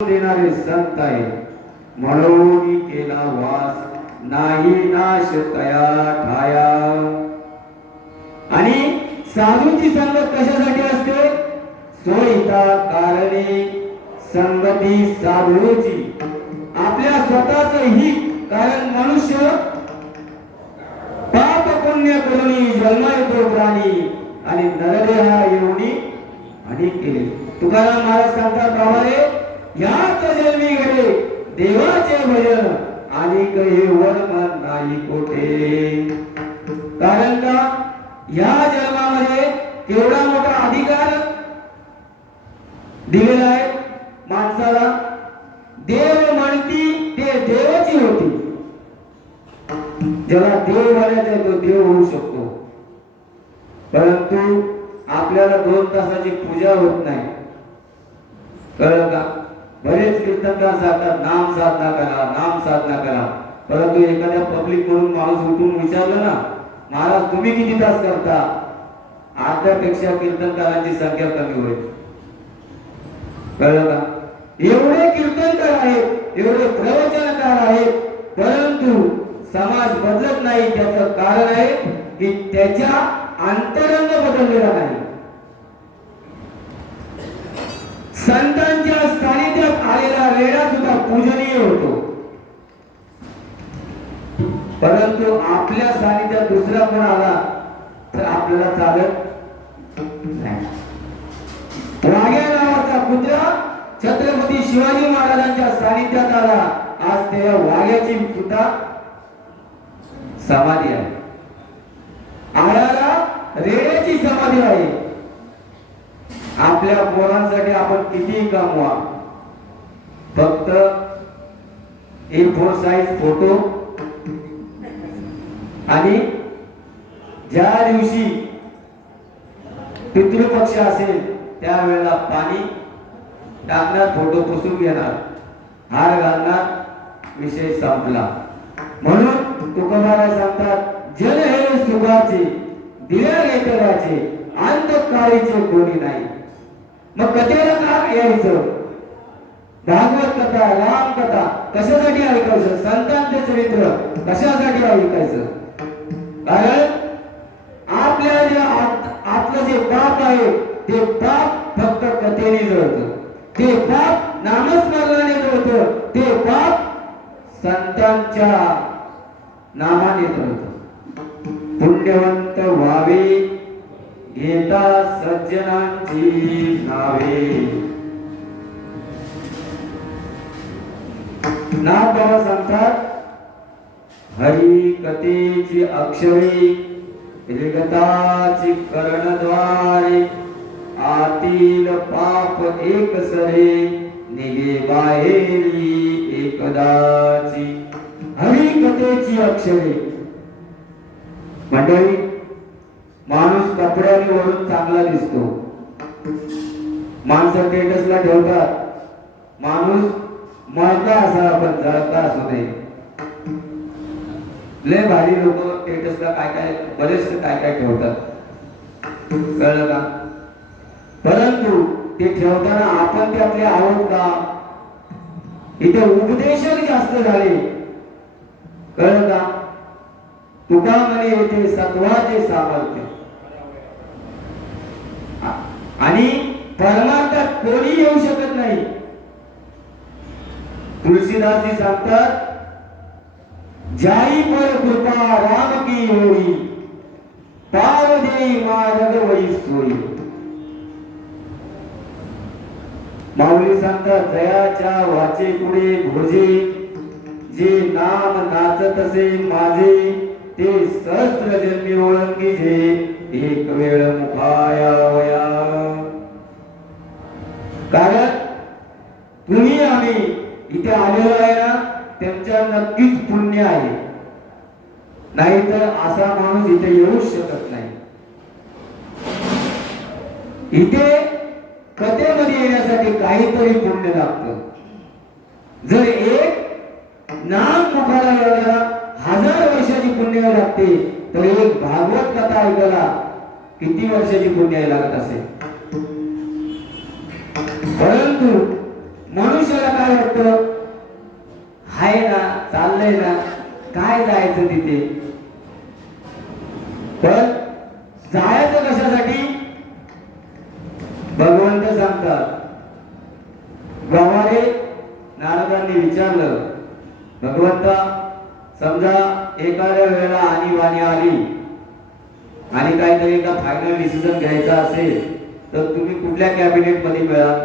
देणारे संत आहे म्हणून केला वास नाही नाश तया ठाया। आणि साधूची संगत कशासाठी असते? सोयिता कारणे संगती साधूची आपल्या स्वतःच हित। कारण मनुष्य पाप पुण्य करून जन्म येतो प्राणी आणि नरदेहा येऊनी अनेक केले। तुकाराम महाराज सांगतात प्रमाणे याच जन्मी घडे देवाचे भजन आणि हे वर्मन नाही कोठे। कारण का या जन्मामध्ये केवढा मोठा अधिकार दिलेला आहे माणसाला। देव म्हणती ते देवाची होती, ज्याला देव बनायचा तो देव होऊ शकतो। परंतु आपल्याला 2 तासाची पूजा होत नाही, कळलं का? बरेच कीर्तनकार सांगतात नाम साधना करा, नाम साधना करा। परंतु एखाद्या पब्लिक म्हणून माणूस उठून विचारलं ना, महाराज तुम्ही किती तास करता? अर्ध्यापेक्षा कीर्तनकारांची संख्या कमी होईल, कळलं का? एवढे कीर्तनकार आहेत, एवढे प्रवचनकार आहेत, परंतु समाज बदलत नाही। त्याचं कारण आहे की त्याच्या अंतरंग बदललेला नाही। संतांच्या सानिध्यात आलेला रेडा सुद्धा पूजनीय होतो, परंतु आपल्या सानिध्यात दुसरा कोण आला तर आपल्याला चालत नाही। वाघ्या नावाचा कुत्रा छत्रपती शिवाजी महाराजांच्या सानिध्यात आला, आज त्या वाघ्याची सुद्धा समाधी आहे। आळाला रेड्याची समाधी आहे। आपल्या पोरांसाठी आपण किती कमवा, फक्त A4 साइज फोटो आणि ज्या दिवशी पितृपक्ष असेल त्यावेळेला पाणी टाकणार, फोटो पुसून घेणार, हार घालणार, विषय संपला। म्हणून तुकोबाराय सांगतात जन हे सुखाचे दिल्या नेतराचे अंतकाळीचे कोणी नाही। मग कथेला का यायचं? भागवत कथा, राम कथा कशासाठी ऐकायचं? संतांचे चरित्र कशासाठी ऐकायचं? कारण आपल्या जे आपलं जे पाप आहे ते पाप फक्त कथेने जळतं, ते पाप नामस्मरणाने जळतं, ते पाप संतांच्या नामाने जळतं। पुण्यवंत व्हावे घेता सज्जनांची नावे। नाथ बाबा सांगतात हरी कथेची अक्षरे विगताची कर्णद्वारे आतील पाप एक सरे निगे बाहेरी एकदाची। हरी कथेची अक्षरे मंडळी, माणूस कपड्याने वरून चांगला दिसतो, माणसं स्टेटसला ठेवतात, माणूस मळका असा पण जळका असू दे। लय भारी लोक स्टेटसला काय काय बरेचसे काय काय ठेवतात, कळलं का? परंतु ते ठेवताना आपण ते आपले आहोत का? इथे उपदेशक जास्त झाले, कळलं का? तुका म्हणे येथे सत्वाचे सामर्थ्य आणि परमार्थात कोणी येऊ शकत नाही। तुलसीदासजी सांगतात जाई पर कृपा राम की होई पाव देई मार्ग वही सोई। माऊली सांगतात जयाच्या वाचे पुढे भोजे जे नाम नाचत असे माझे ते सहस्त्र जन्मी ओळंगी जे एक वेळ मुखाया वया। कारण तुम्ही आम्ही इथे आलेलो आहे ना, त्यांच्या नक्कीच पुण्य आहे, नाहीतर असा माणूस इथे येऊ शकत नाही। इथे कथेमध्ये येण्यासाठी काहीतरी पुण्य लागतं। जर एक नाम मुखाला यायला 1000 वर्षाची पुण्य लागते, तर एक भागवत कथा ऐकायला किती वर्षाची पुण्य लागत असेल? परंतु मनुष्याला काय वाटतं, आहे ना, चाललंय ना, काय जायचं तिथे. पण जायचं कशासाठी भगवंत सांगतात. गवारे नारदांनी विचारलं, भगवंता समजा एखाद्या वेळेला आणीबाणी आली आणि काहीतरी एका फायनल डिसिजन घ्यायचा असेल तर तुम्ही कुठल्या कॅबिनेट मध्ये मिळाल.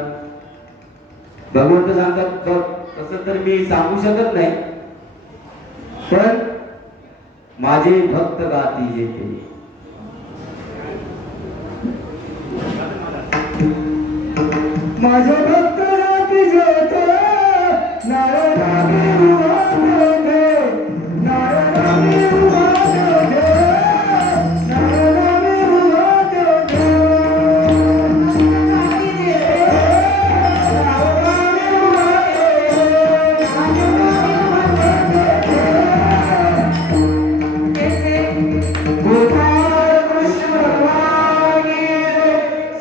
भगवंत सांगतात तसं तर मी सांगू शकत नाही, पण माझे भक्त गाती जेते. माझे भक्त गाती जेते नारायणाने उभा ठेवते, नारायणाने उभा ठेवते, नारायणाने उभा ठेवते. गोपाळ कृष्ण भगवान की जय.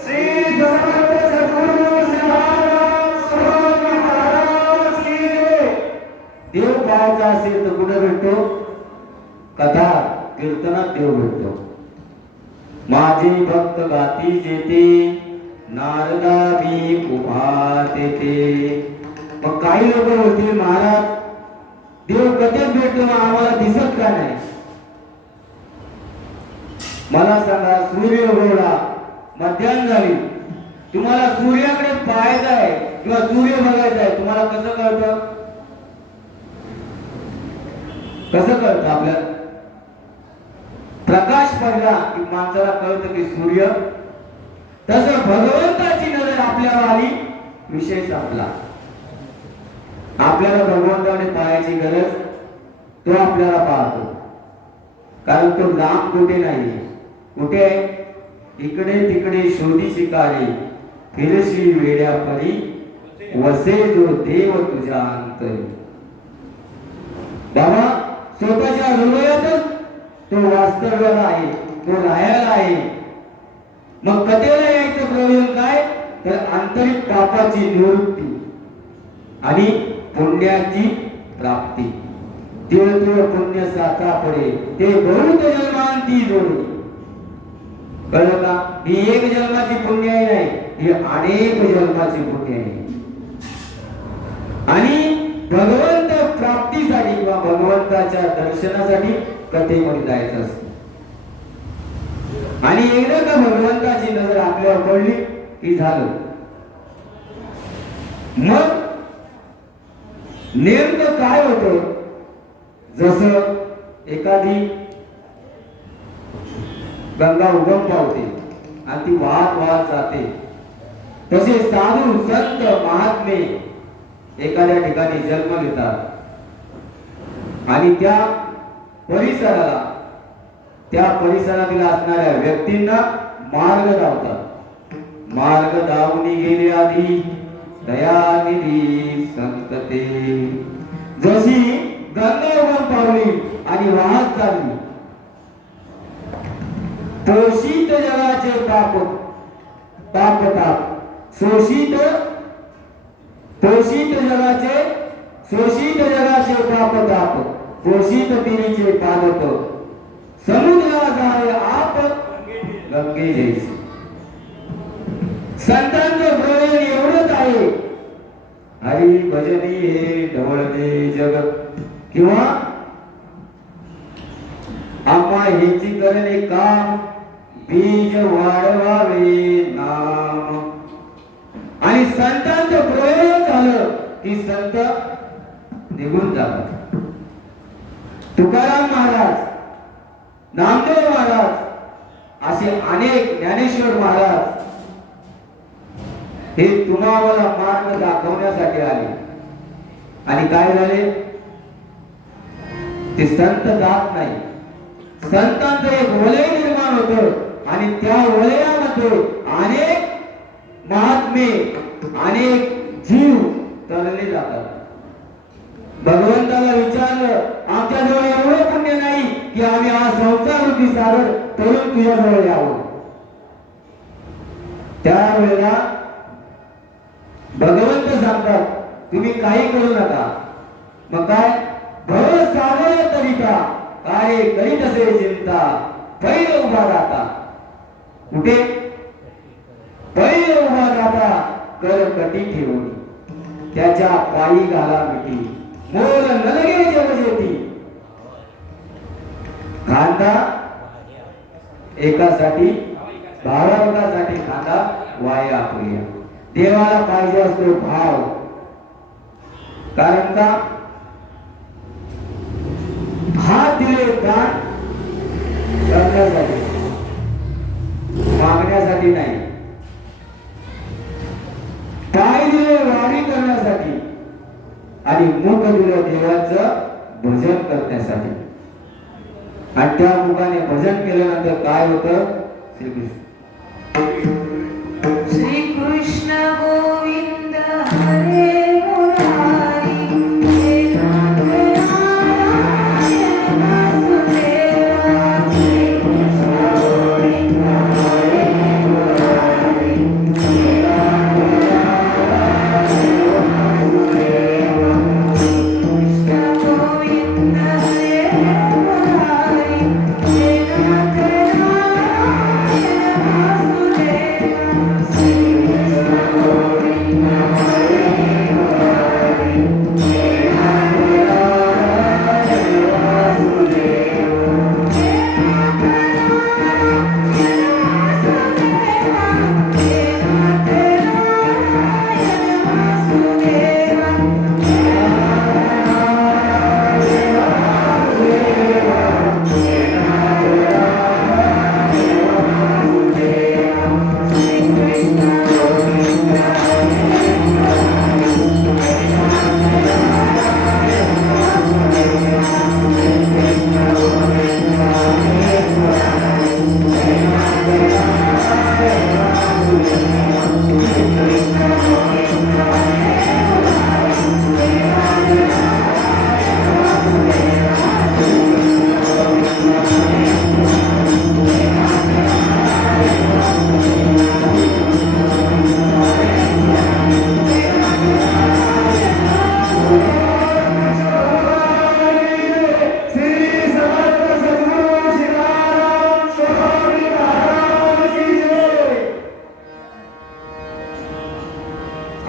श्री समर्थ सद्गुरु सिद्धाराम स्वामी महाराज की जय. देव पाहायचा असेल तर कुठे भेटतो, कथा कीर्तनात देव भेटतो. माझे भक्त गाती जेते नारदा मी उभा तेथे. मग काही लोक होते, महाराज देव कधीच भेटतो ना, आम्हाला दिसत का नाही. मला सांगा, सूर्य उगवला, मध्याह्न झाली, तुम्हाला सूर्याकडे पाहायचं आहे किंवा सूर्य बघायचा आहे, तुम्हाला कसं कळतं, कसं कळतं. आपल्या प्रकाश पडला की माणसाला कळतं की सूर्य. तसं भगवंताची नजर आपल्यावर आली, विषय संपला. आपल्याला भगवंताने पाहायची गरज, तो आपल्याला पाहतो. कारण तो लांब कुठे नाही, कुठे इकडे तिकडे शोधी शिकारी, फिरशी वेड्या परी, वसे जो देव तुझ्या अंतरी. बाबा स्वतःच्या हृदयातच तो वास्तव्याला आहे, तो राहायला आहे. मग कधीला यायचं प्रयोजन काय, तर आंतरिक पापाची निवृत्ती आणि पुण्याची प्राप्ती. तिळ तिळ पुण्य साचा पडे, ते बहुत जन्मांती जोडे. कळलं का, ही एक जन्माची पुण्य नाही, ही अनेक जन्माची पुण्य आहे. आणि भगवंत प्राप्तीसाठी किंवा भगवंताच्या दर्शनासाठी कथेमध्ये जायचं असतं. आणि एकदा का भगवंताची नजर आपल्यावर पडली की झालं. मग नेमकं काय होतं, जसं एखादी गंगा उगम पावते आणि ती वाहत वाहत जाते, तसे साधू संत महात्मे एखाद्या ठिकाणी जन्म घेतात आणि त्या परिसरातील असणाऱ्या व्यक्तींना मार्ग दाखवतात. मार्ग दावणी गेले आधी दयानिधी संतते. जशी गंगा उगम पावली आणि वाहत चालली, पोषित जगाचे पाप ताप शोषित जगाचे पाप ताप, पोषित तिरीचे पादप, समुद्रा जाय आप गंगे जैसे. संतांचं प्रयोजन एवढंच आहे, हरी भजनी हे ढवळणे जग, किंवा आम्हा हेची करणे काम, बीज वाढवावे नाम. आणि संतांचं प्रयोजन झालं की संत निघून जातात. तुकाराम महाराज, नामदेव महाराज असे अनेक, ज्ञानेश्वर महाराज हे तुम्हाला मार्ग दाखवण्यासाठी आले. आणि काय झाले, ते संत जात नाही. संतांचं एक वलय निर्माण होतं आणि त्या वलयामध्ये अनेक महात्मे, अनेक जीव तरले जातात. भगवंताला विचारलं, आमच्याजवळ एवढं पुण्य नाही की आम्ही हा संसार रूपी सागर तरुण तुझ्याजवळ यावं. त्यावेळेला भगवंत सांगतात, तुम्ही काही करू नका. मग काय भव सागर तरिता काय करीत असे चिंता पैल उभा राहता. कुठे पैल उभा राहता कर कटी ठेवून त्याच्या पायी घाला मिठी मोल नलगे जगजेती. खांदा एकासाठी भावासाठी खांदा वाया आपल्या. देवाला पाहिजे असतो भाव. कारण का हात दिले दान करण्यासाठी मागण्यासाठी नाही. पाय दिले वारी करण्यासाठी आणि मुख दिलं देवाचं भजन करण्यासाठी. आणि त्या मुखाने भजन केल्यानंतर काय होतं? श्रीकृष्ण श्रीकृष्ण गोविंद हरे मुरारी हे नाथ नारायण वासुदेवा. श्रीकृष्ण गोविंद हरे मुरारी हे नाथ नारायण वासुदेवा. श्रीकृष्ण गोविंद हरे मुरारी हे नाथ नारायण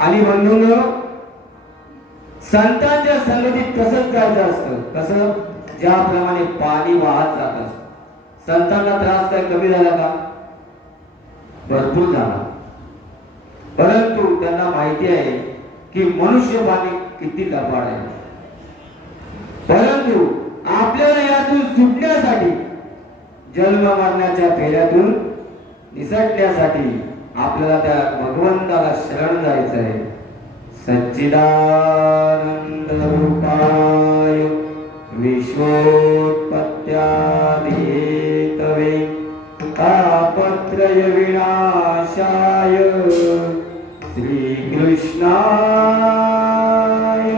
आणि म्हणून संतांच्या संगतीत तसंच करायचं असतं. कसं? ज्याप्रमाणे पाणी वाहत जात असतं. संतांना त्रास काय कमी झाला का? भरपूर झाला. परंतु त्यांना माहिती आहे की मनुष्य पाणी किती लबाड आहे. परंतु आपल्याला यातून सुटण्यासाठी जन्म मरणाच्या फेऱ्यातून निसटण्यासाठी आपल्याला त्या भगवंताला शरण जायचं आहे. सच्चिदानंद रूपाय विश्वोत्पत्त्यादिहेतवे तापत्रय विनाशाय श्रीकृष्णाय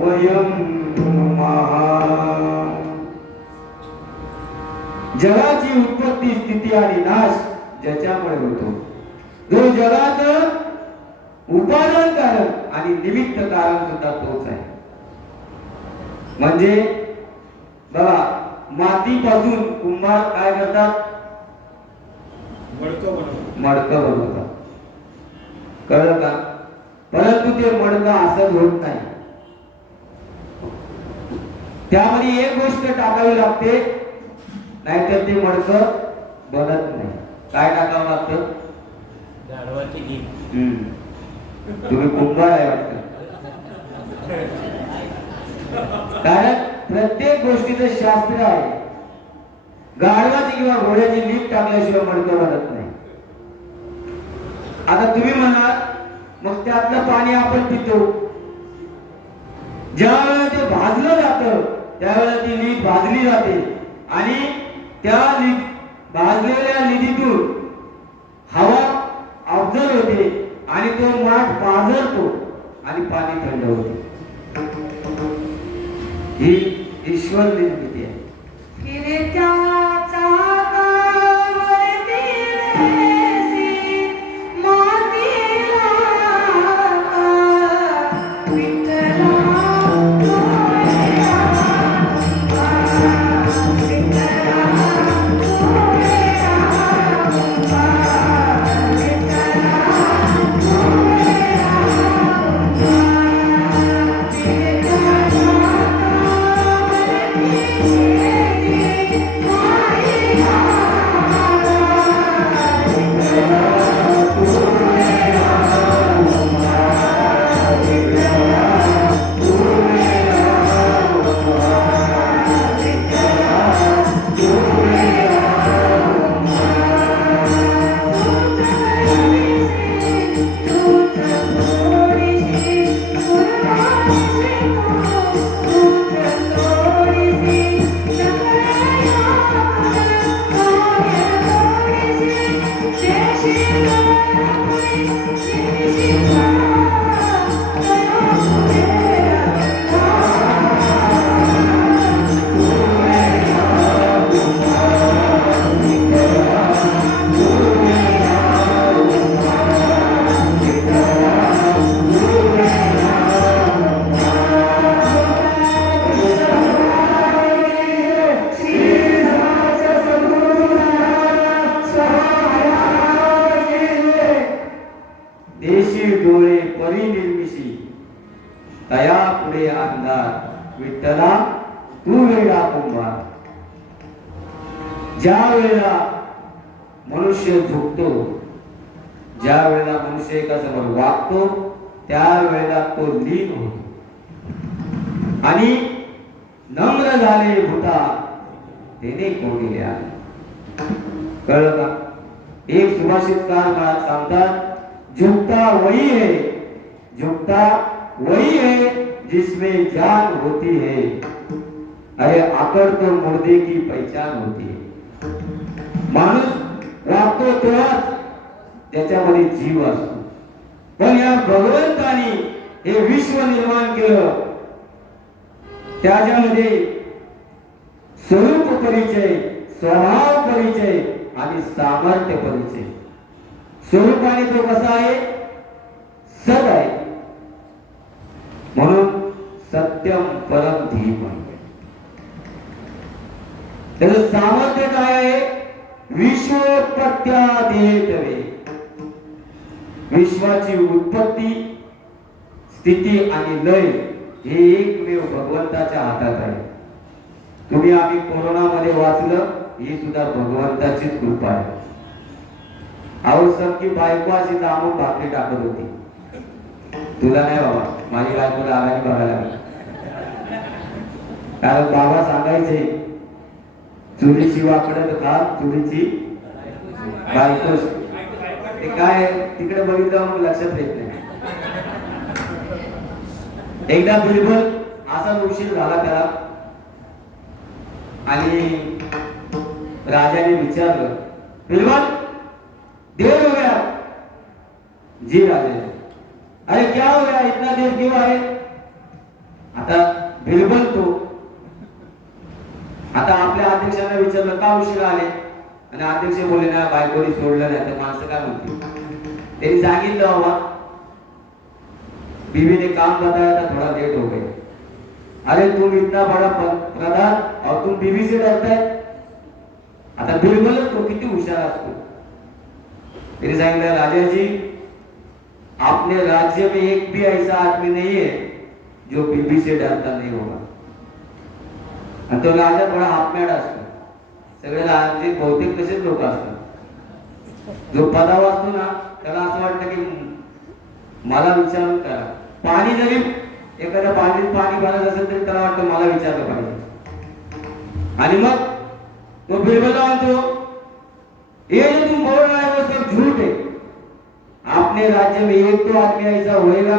वयं नमः. जगाची उत्पत्ती स्थिती आणि नाश ज्याच्यामुळे होतो, जो जगाचं उपादान कारण आणि निमित्त कारण सुद्धा तोच आहे. म्हणजे बघा, मातीपासून कुंभार काय करतात? मडकं बनवतात. कळलं का? परंतु ते मडकं असंच होत नाही. त्यामध्ये एक गोष्ट टाकावी लागते, नाहीतर ते मडकं बनत नाही. काय टाकावं लागतं? तुम्ही कुंभार आहे वाटतं. कारण प्रत्येक गोष्टीचं शास्त्र आहे. गाढवाची किंवा घोड्याची लीप टाकल्याशिवाय मडकं बनत नाही. आता तुम्ही म्हणाल मग त्यातलं पाणी आपण पितो, ज्या वेळेला ते भाजलं जातं त्यावेळेला ती लीप भाजली जाते आणि त्या भाजलेल्या लिदीतून हवा ऑब्झर्व होते आणि तो माठ पाझरतो आणि पाणी थंड होते. ही ईश्वर निर्मिती आहे. फिरत्या तया पुढे अंधार विठ्ठला तू वेळा कुंभार. ज्या वेळेला मनुष्य झुकतो, ज्या वेळेला मनुष्य एका समोर वागतो, त्यावेळेला तो लीन होतो आणि नम्र झाले भूता तेने कोंडिल्या. कळलं का? एक सुभाषितकार सांगतात झुकता वही है, झुकता वही है जिसमें जान होती है. अरे आकड़ तो मुर्दे की पहचान होती है. माणूस वागतो तेव्हाच त्याच्यामध्ये जीव असतो. पण या भगवंतानी हे विश्व निर्माण केलं, त्याच्यामध्ये स्वरूप परिचय, स्वभाव परिचय आणि सामर्थ्य परिचय. स्वरूपाने तो कसा आहे? सत आहे, म्हणून सत्यम परम धीम. त्याचं सामर्थ्य काय आहे? विश्वोत्पत्त्यादेतवे. विश्वाची उत्पत्ती, स्थिती आणि लय हे एकमेव भगवंताच्या हातात आहे. तुम्ही आम्ही कोरोनामध्ये वाचलं, ही सुद्धा भगवंताचीच कृपा आहे. अहो सबकी बायको अशी दामून भाकरी टाकत होती. तुला नाही बाबा, माझी बायको रागाने बघायला लागली. कारण बाबा सांगायचे चुलीची वाकडत खा, चुलीची बायको. ते काय तिकडे बघितलं मग लक्षात येत नाही. एकदा बिरबल असा उशीर झाला त्याला आणि राजाने विचारलं, बिरबल देर हो गया? जी राजे. अरे क्या हो गया, इतना देर क्यों आए? आता बिरबल तो आता आपल्या अध्यक्षांना विचारलं का उशीर आले, आणि अध्यक्ष बोलले ना बायकोनी सोडलं नाही तर माणसं काय म्हणतील. त्यांनी सांगितलं बाबा बीवी ने काम बताया था, थोड़ा लेट हो गए. अरे तुम इतना बड़ा प्रधान और तुम बीवी से डरता है. आता बिरबलच तो किती हुशार असतो. त्यांनी सांगितलं राजा जी अपने राज्य में एक भी ऐसा आदमी नहीं है जो बीवी से डरता नहीं होगा. आणि तो राजा थोडा हाफमॅड असतो. सगळे राज्य बहुतेक तसेच लोक असतात. जो पदावर असतो ना त्याला असं वाटतं की मला विचारून करा. पाणी जरी एखाद्या बादलीत पाणी भरत असेल तरी त्याला वाटतं मला विचारलं पाहिजे. आणि मग तो बिरबल म्हणतो ये जो तुम बोल रहे हो सब झूठ है. अपने राज्य में एक तो आदमी ऐसा होएगा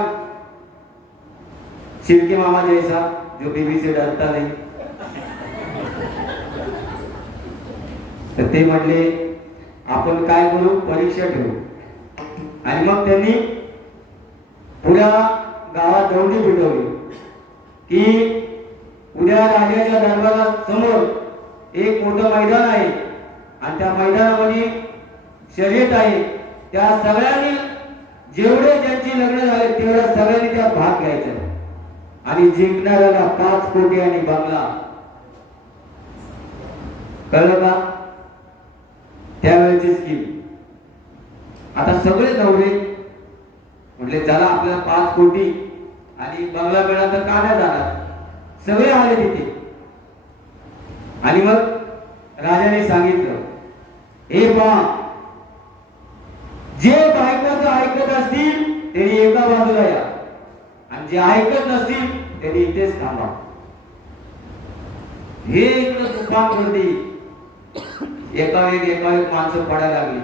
शिरके मामा जैसा जो बीवी से डरता नहीं. तर ते म्हटले आपण काय करू, परीक्षा ठेवू. आणि मग त्यांनी पुऱ्या गावात दौंडी पिटवली की उद्या राजाच्या दरबारा समोर एक मोठं मैदान आहे आणि त्या मैदानामध्ये शर्यत आहे. त्या सगळ्यांनी जेवढे ज्यांची लग्न झाले तेवढ्या सगळ्यांनी त्यात भाग घ्यायचा आणि जिंकणाऱ्याला 5 कोटी आणि बंगला. कळलं का? त्यावेळेची स्कीम. आता सगळे नवरे म्हटले चला आपल्याला 5 कोटी आणि बंगला मिळाला तर का नाही जाणार. सगळे आले तिथे आणि मग राजाने सांगितलं हे पहा जे बायकोचं ऐकत असतील त्यांनी एका बाजूला या आणि जे ऐकत नसतील त्यांनी इथेच थांबा. हे इकडं तुफान गर्दी. एकाएक माणसं पडायला लागली.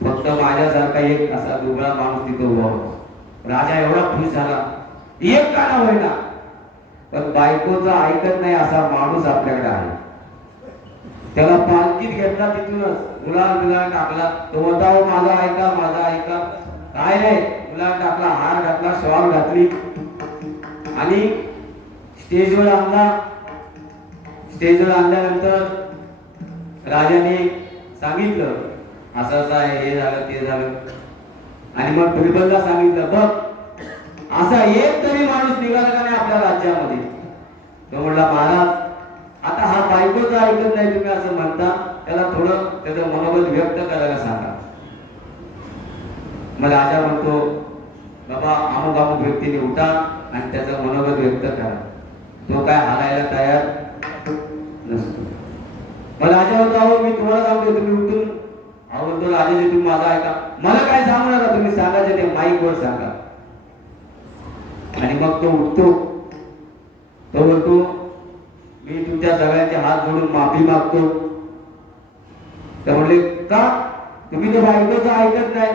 फक्त माझ्यासारखा एक असा दुबळा माणूस तिथं उभा होता. राजा एवढा खुश झाला, एक का ना होईना पण बायकोचं ऐकत नाही असा माणूस आपल्याकडे आहे. त्याला पालखीत घेतला, तिथूनच गुलाल टाकला. तो होता माझा ऐका माझा ऐका. काय रे गुलाल टाकला, हार घातला, शॉल घातली आणि स्टेजवर आणला. स्टेजवर आणल्यानंतर राजाने सांगितलं असं असं आहे, हे झालं ते झालं. आणि मग बिरबलला सांगितलं बघ असा एक तरी माणूस निघाला का नाही आपल्या राज्यामध्ये. तो म्हणला महाराज आता हा बायकोचं ऐकत नाही तुम्ही असं म्हणता, त्याला थोडं त्याचं मनोबल व्यक्त करायला सांगा. मग राजा म्हणतो बाबा अमुक अमुक व्यक्तीने उठा आणि त्याचं मनोगत व्यक्त करा, तो काय हालायला तयार नसतो. मला राजा होता, अहो मी तुम्हाला सांगतो तुम्ही उठून आवडतो राजाजी तुम्ही माझा ऐका, मला काय सांगू नका, तुम्ही सांगायचे ते माईक वर सांगा. आणि मग तो उठतो, तो म्हणतो मी तुमच्या सगळ्यांचे हात जोडून माफी मागतो. तर म्हणले का तुम्ही तर बायकोचं ऐकत नाही.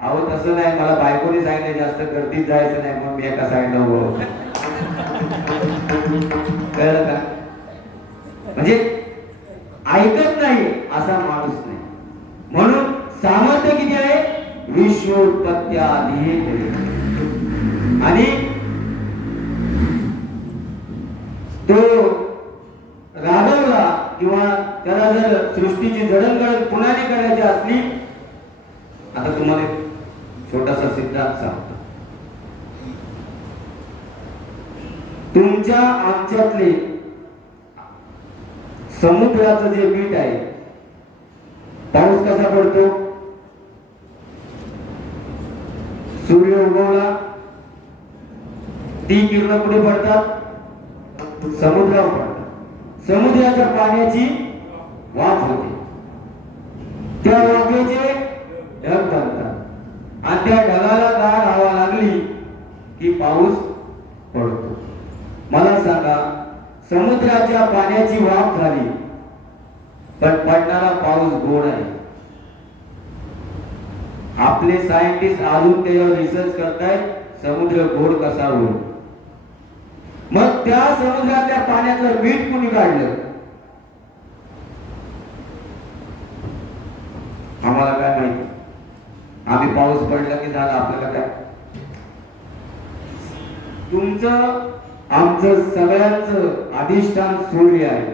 अहो तसं नाही, मला बायकोने सांगितलं जास्त गर्दीत जायचं नाही, मग मी एका साईडला उभं होतो. कळलं का? म्हणजे ऐकत नाही असा माणूस नाही. म्हणून सामर्थ्य किती आहे? विश्वोत्पत्त्यादी. आणि तो राघवला किंवा त्याला जर सृष्टीची जडणघडण कुणाने करायची असली, आता तुम्हाला एक छोटासा सिद्धांत सांगतो. तुमच्या आमच्यातले समुद्राचं जे मीठ आहे, पाऊस कसा पडतो? सूर्य उगवला, ती किरण कुठे पडतात? समुद्रावर पडतात. समुद्राच्या पाण्याची वाफ होते, त्या वाफेचे ढग बनतात आणि त्या ढगाला गार हवा लागली की पाऊस पडतो. मला सांगा, समुद्राच्या पाण्याची वाफ झाली पण पडणारा पाऊस गोड आहे. आपले सायंटिस्ट अजून त्याच्यावर रिसर्च करतायत, समुद्र गोड कसा होईल. मग त्या समुद्रातल्या पाण्यातलं मीठ कुणी काढलं? आम्हाला काय माहिती? आम्ही पाऊस पडला की झाला, आपल्याला काय? तुमचं आमचं सगळ्यांचं अधिष्ठान सूर्य आहे.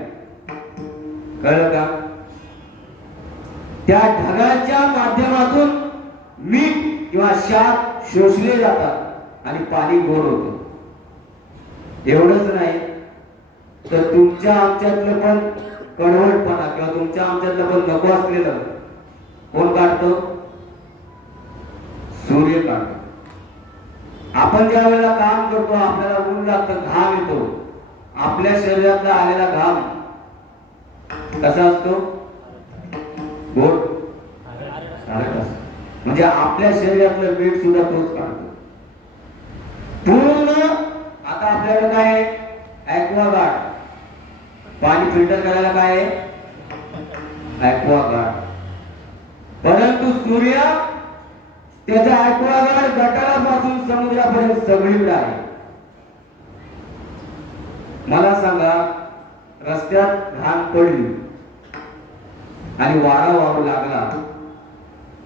कळलं का? त्या ढगाच्या माध्यमातून मीठ किंवा क्षार शोषले जातात आणि पाणी गोड होतं. एवढंच नाही तर तुमच्या आमच्यातलं पण कडवटपणा किंवा तुमच्या आमच्यातलं पण नको असलेलं कोण काढतो? सूर्य काढतो. आपण ज्या वेळेला काम करतो, आपल्याला ऊन लागतं, घाम येतो, आपल्या शरीरातला आलेला घाम कसा असतो? गोड म्हणजे आपल्या शरीरातलं मीठ सुद्धा तोच काढतो पूर्ण. आता आपल्याकडे काय आहे? ॲक्वागार्ड. पाणी फिल्टर करायला काय आहे? ॲक्वागार्ड. परंतु सूर्य त्याचा ॲक्वागार्ड गटारापासून समुद्रापर्यंत सगळीकडे आहे. मला सांगा, रस्त्यात घाण पडली आणि वारा वाहू लागला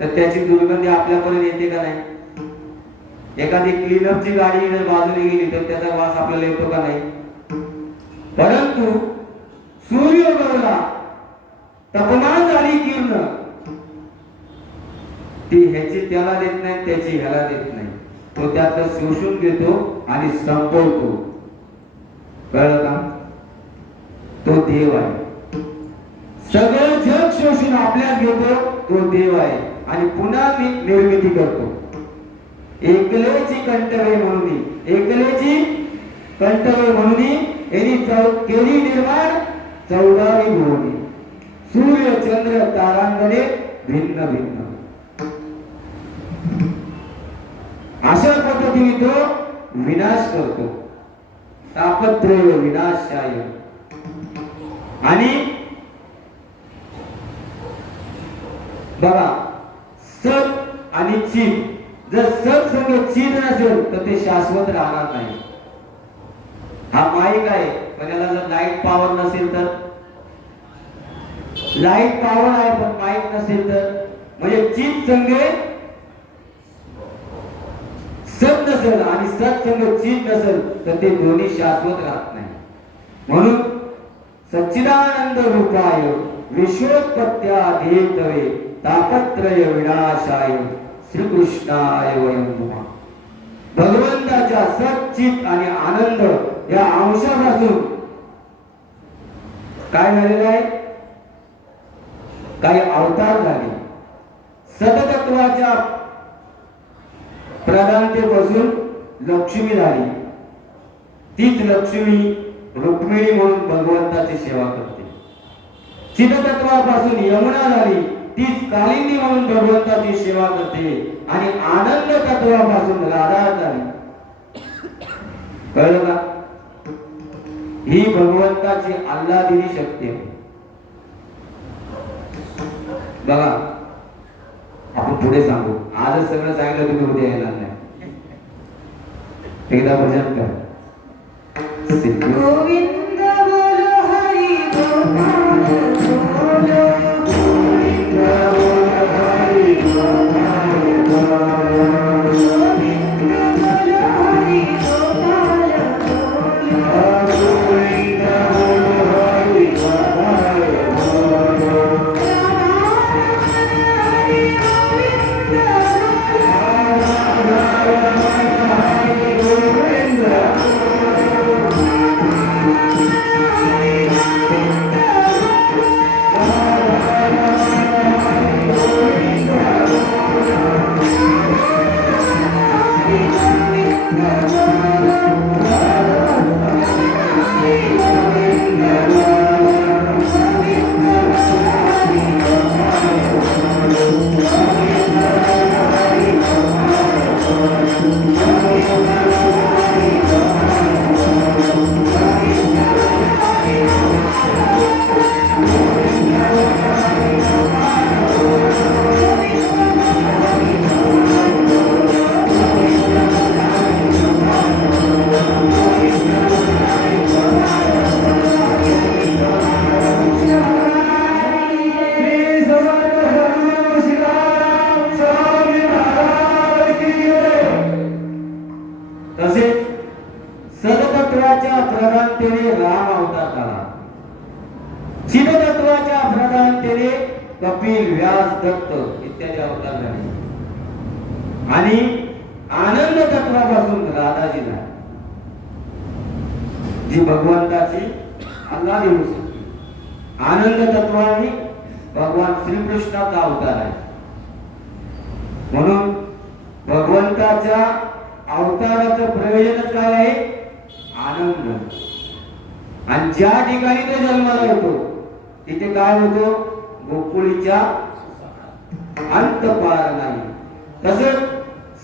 तर त्याची दुर्गंधी आपल्यापर्यंत येते का नाही? एखादी क्लीनअपची गाडी जर बाजूने गेली तर त्याचा वास आपल्याला येतो का नाही? परंतु सूर्य उगवला, तापमान झाली किरण, ती ह्याची त्याला देत नाही, त्याची ह्याला देत नाही. तो त्यातलं शोषून घेतो आणि संपवतो. कळलं का? तो देव आहे. सगळं जग शोषून आपल्यात घेतो, तो देव आहे आणि पुन्हा निर्मिती करतो. एकलेची कंठवे म्हणून, एकलेची कंठवे म्हणून यांनी केली निर्माण 14 भुवने, सूर्य चंद्र तारांगणे भिन्न भिन्न. अशा पद्धतीने तो विनाश करतो. तापत्रय विनाशाय. आणि बघा, सत आणि चित, जर सत संग चित नसेल तर ते शाश्वत राहणार नाही. हा माईक आहे पण याला जर लाईट पॉवर नसेल तर, लाईट पॉवर आहे पण माईक नसेल तर, म्हणजे चित संगे सत नसेल आणि सत संग चित नसेल तर ते दोन्ही शाश्वत राहत नाही. म्हणून सच्चिदानंद रूपाय विश्वोत्पत्त्याधीतवे तापत्रय विनाशाय श्रीकृष्णाय वयं नमः. भगवंताच्या सच्चित आणि आनंद या अंशापासून काय झालेलं आहे? काही अवतार झाले. सततत्वाच्या प्रधानतेपासून लक्ष्मी झाली. तीच लक्ष्मी रुक्मिणी म्हणून भगवंताची सेवा करते. चिदतत्वापासून यमुना झाली, तीच कालिंदी म्हणून भगवंताची सेवा करते. आणि आनंद तत्वापासून राधा झाली. कळलं का? ही भगवंताची आल्हादिनी शक्ती आहे. बघा, आपण पुढे सांगू. आजच सगळं सांगितलं, तुम्ही उद्या येणार नाही. एकदा भजन कर. गोविंद बोलो हरी गोपाल बोलो, गोविंद बोलो हरी गोपाल बोलो, गोविंद बोलो हरी गोपाल बोलो, गोविंद बोलो हरी गोपाल बोलो, हरि गोविंद तसेच सदतत्वाच्या प्रधानतेने राम अवतार झाला. चिदतत्वाच्या प्रधानतेने कपिल, व्यास, दत्त इत्यादी अवतार झाले. आणि आनंद तत्वापासून राधाजी झाली, जी भगवंताची आल्हादिनी शक्ती. आनंद तत्वाने भगवान श्रीकृष्णाचा अवतार आहे. म्हणून भगवंताच्या अवताराचं प्रयोजनच काय आहे? आनंद. आणि ज्या ठिकाणी तो जन्माला येतो तिथे काय होतो? गोकुळीच्या अंत पार नाही. तसंच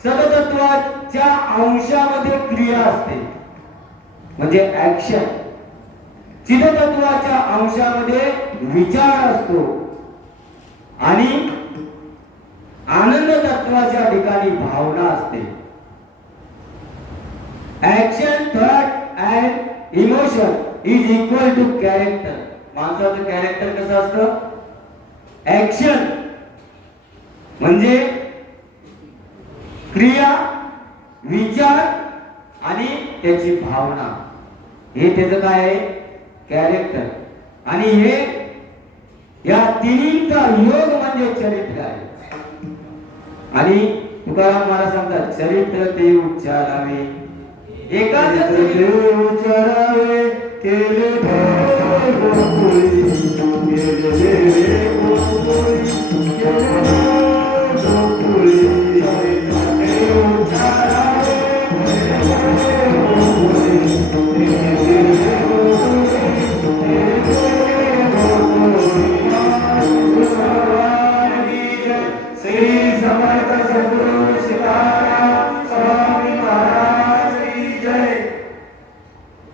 सदतत्वाच्या अंशामध्ये क्रिया असते, म्हणजे ऍक्शन. चिदतत्वाच्या अंशामध्ये विचार असतो. आणि आनंद तत्वाच्या ठिकाणी भावना असते. Action, thought and emotion is equal to character. माणसाचं कॅरेक्टर कसं असतं? ऍक्शन म्हणजे क्रिया, विचार आणि त्याची भावना, हे त्याचं काय आहे? कॅरेक्टर. आणि हे या तिन्हीचा योग म्हणजे चरित्र आहे. आणि तुकाराम महाराज सांगतात, चरित्र ते उच्चारावे, एकाच उच्चारावे, केले गोकुळी, केले गोकुळी, केले गोकुळी, उच्चारावे, श्री समर्थ सद्गुरु सीताराम स्वामी महाराज की जय.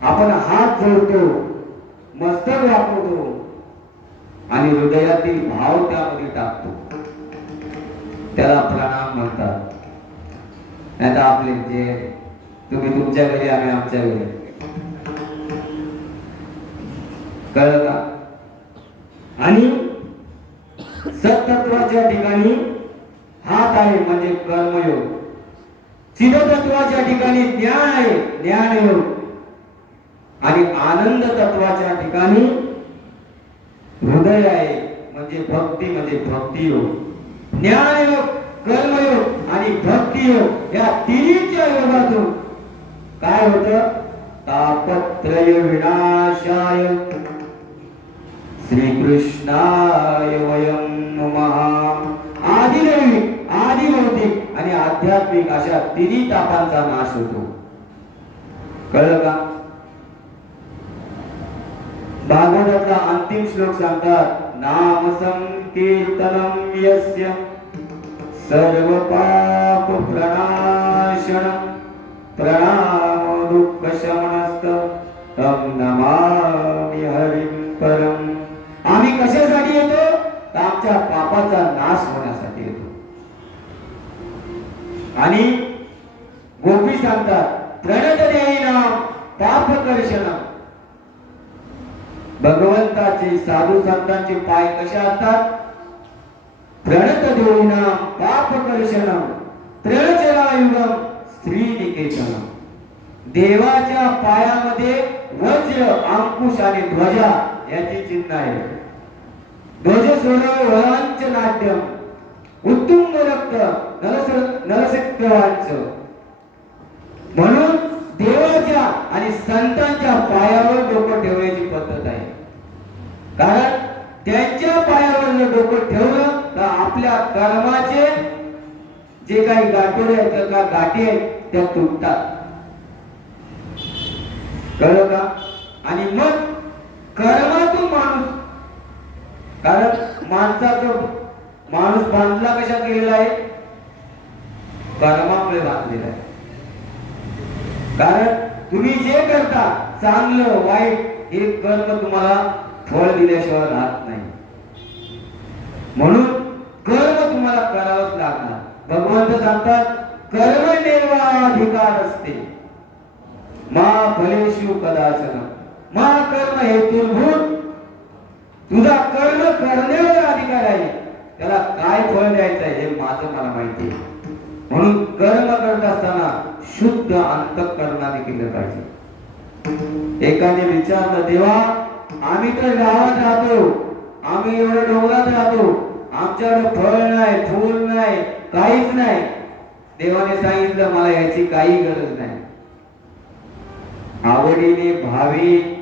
आपण हात जोडतो, मस्तक वापरतो आणि हृदयातील भाव त्यामध्ये टाकतो, त्याला प्रणाम म्हणतात. नाही आपले जे तुम्ही तुमच्या घरी, आम्ही आमच्या घरी. कळलं का? आणि सत्तत्वाच्या ठिकाणी हात आहे म्हणजे कर्मयोग. चिदतत्वाच्या ठिकाणी ज्ञान आहे, ज्ञानयोग. आणि आनंद तत्वाच्या ठिकाणी हृदय आहे म्हणजे भक्ती, म्हणजे भक्तियोग. ज्ञानयोग, कर्मयोग आणि भक्तियोग या तिन्हीच्या योगातून काय होतं? तापत्रय विनाशाय श्रीकृष्णाय वयं नमः. आदिदैविक, आदिभौतिक आणि आणि आध्यात्मिक अशा तिन्ही तापांचा नाश होतो. कळलं का? भागवतातला अंतिम श्लोक सांगतात, नाम संकीर्तनम यस्य सर्व पाप प्रणाशनम प्रणाम दुःख शमनस्त तम नमामि हरिं परम. आम्ही कशासाठी येतो? तर आमच्या पापाचा नाश होण्यासाठी येतो. आणि गोपी सांगतात, प्रणत देईनाम पापकर्षणम. भगवंताचे साधू संतांचे पाय कसे असतात? प्रणत देईनाम पापकर्षणम त्रणचरायुगम श्रीनिकेतनम. देवाच्या पायामध्ये वज्र, अंकुश आणि ध्वजा याची चिन्ह आहे. ध्वज सोडव वळांच नाट्यम उत्तुंग रक्त नरसिक्तवांच. म्हणून देवाच्या आणि संतांच्या पायावर डोकं ठेवण्याची पद्धत आहे. कारण त्यांच्या पायावर जर डोकं ठेवलं तर आपल्या कर्माचे जे काही गाठोडे आहेत का गाठी आहेत त्या तुटतात. कळलं का? आणि मग कर्मातून माणूस, कारण माणूस बांधला कशा केलेला आहे? कर्मामुळे बांधलेला आहे. कारण तुम्ही जे करता चांगलं वाईट हे कर्म तुम्हाला फळ दिल्याशिवाय राहत नाही. म्हणून कर्म तुम्हाला करावंच लागणार. भगवंत सांगतात, कर्मण्येवाधिकार असते मा फलेषु कदाचन. मा कर्म हेतुभूत. तुझा कर्म करण्यावर अधिकार आहे. त्याला काय फळ द्यायचं आहे हे माझं मला माहिती आहे. म्हणून कर्म करत असताना शुद्ध अंतःकरणाने केलं पाहिजे. एकाने विचारलं, देवा आम्ही तर गावात राहतो, आम्ही एवढं डोंगरात राहतो, आमच्याकडे फळ नाही, फूल नाही, काहीच नाही. देवाने सांगितलं, मला याची काही गरज नाही. आवडीने भावी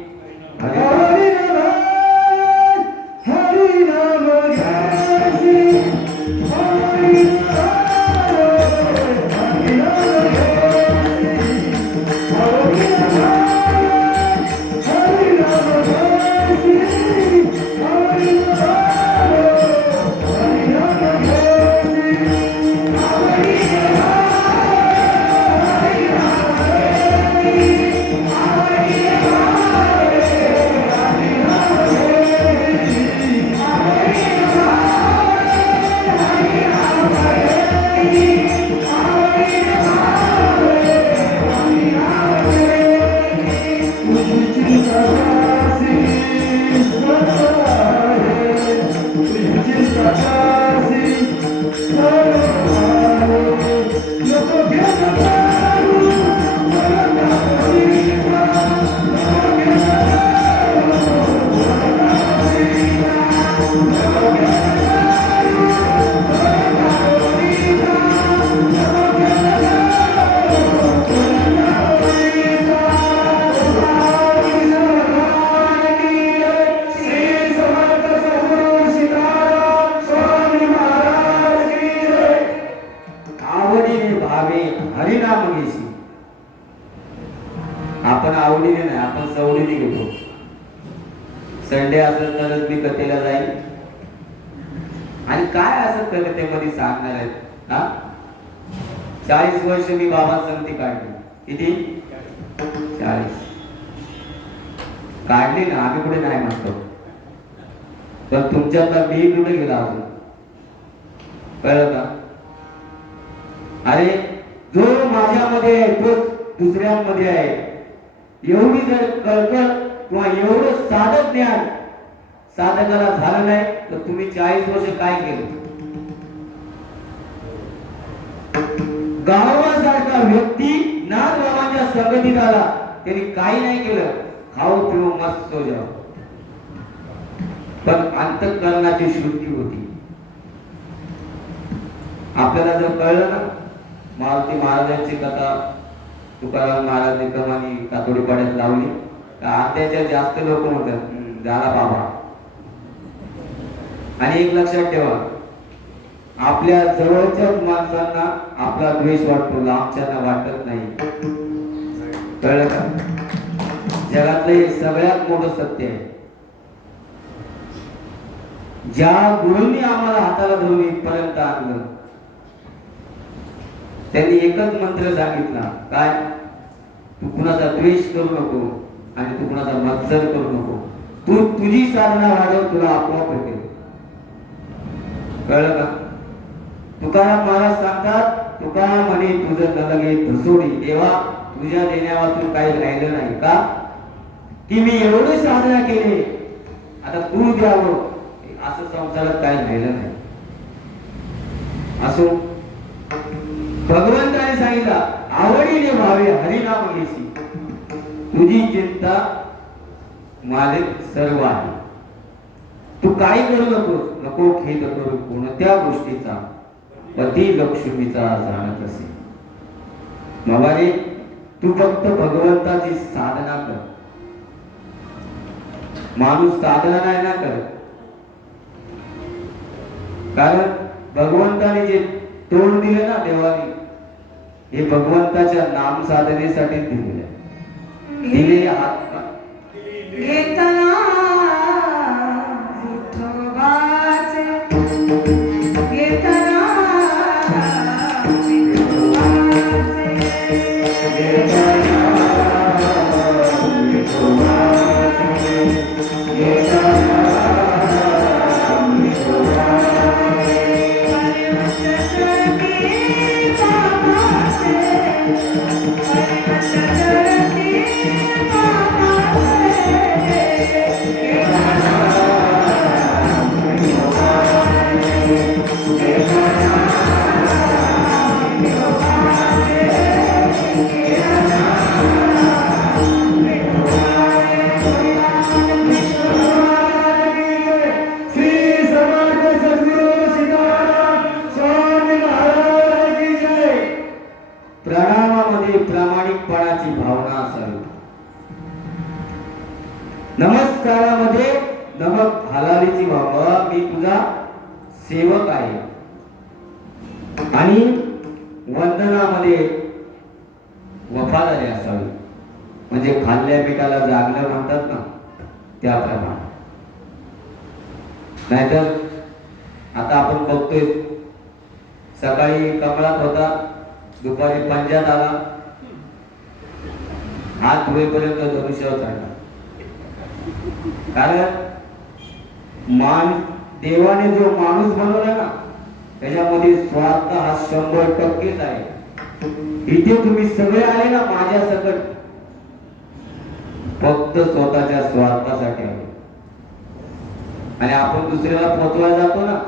आपण आवडीने नाही, आपण सवडीने घेतो. संडे असेल तरच मी कथेला जाईल. आणि काय असं कवितेमध्ये सांगणार आहेत ना? 40 वर्ष मी बाबा संगती काढली. किती? 40 काढली ना. आम्ही कुठे नाही म्हणतो, पण तुमच्यातला मी कुठे गेला अजून? कळलं का? अरे जो माझ्यामध्ये आहे तो दुसऱ्यांमध्ये आहे. एवढी जर कळकळ किंवा एवढं साधक ज्ञान साधकाला झालं नाही तर तुम्ही 40 वर्ष काय केलं? गावासारखा व्यक्ती नाथबाबांच्या संगतीत आला, त्यांनी काही नाही केलं, खाऊ पिऊ मस्त जाऊ, पण अंतःकरणाची शुद्धी होती. आपल्याला जर कळलं ना, मारुती महाराजांची कथा तुकाराम महाराजांनी कमानी कातोडी पाड्यात लावली तर अर्ध्याच्या जास्त लोक म्हणतात झाला बाबा. आणि एक लक्षात ठेवा, आपल्या जवळच्याच माणसांना आपला द्वेष वाटतो, लांबच्यांना वाटत नाही. कळलं का? जगातलं हे सगळ्यात मोठं सत्य आहे. ज्या गुरूंनी आम्हाला हाताला धरून इथपर्यंत आणलं, त्यांनी एकच मंत्र सांगितला, काय? तू कुणाचा द्वेष करू नको आणि तू कुणाचा मत्सर करू नको. तू तुझी साधना वाढव, तुला आपोआप भेटेल. कळलं का? तुकाराम महाराज सांगतात, तुका म्हणे तुझं न लगे धसोडी, देवा तुझ्या देण्यावाचून काही राहिलं नाही का? की मी एवढे साधना केले, आता तू द्यावं असं संसारात काही राहिलं नाही. असो, भगवंताने सांगितलं, आवडीने भावे हरिनाम घेशी, तुझी चिंता मालिक सर्व आहे. तू काही करू नकोस, नको खेद करू कोणत्या गोष्टीचा, पती लक्ष्मीचा जाणत असे. बाबारे, तू फक्त भगवंताची साधना कर. माणूस साधना नाही ना करत, कारण भगवंताने जे तोंड दिले ना देवाने, हे भगवंताच्या नाम साधनेसाठी दिलेले. दिले हात घेताना विठोबाचे, घेताना प्रणामामध्ये प्रामाणिकपणाची भावना असावी. नमस्कारामध्ये नमक हलालीची भावना, मी तुझा सेवक आहे. आणि वंदनामध्ये वफादारी असावी, म्हणजे खाल्ल्या पिकाला जागलं म्हणतात ना, त्याप्रमाणे. नाहीतर आता आपण बघतोय, सकाळी कमळात होता, दुपारी पंजात आला, हात धुवेपर्यंत धनुष्यावर चढला. कारण देवाने जो माणूस बनवला ना, त्याच्यामध्ये स्वार्थ हा 100% आहे. इथे तुम्ही सगळे आले ना माझ्या सकट, फक्त स्वतःच्या स्वार्थासाठी आले. आणि आपण दुसऱ्याला पोचवायला जातो ना,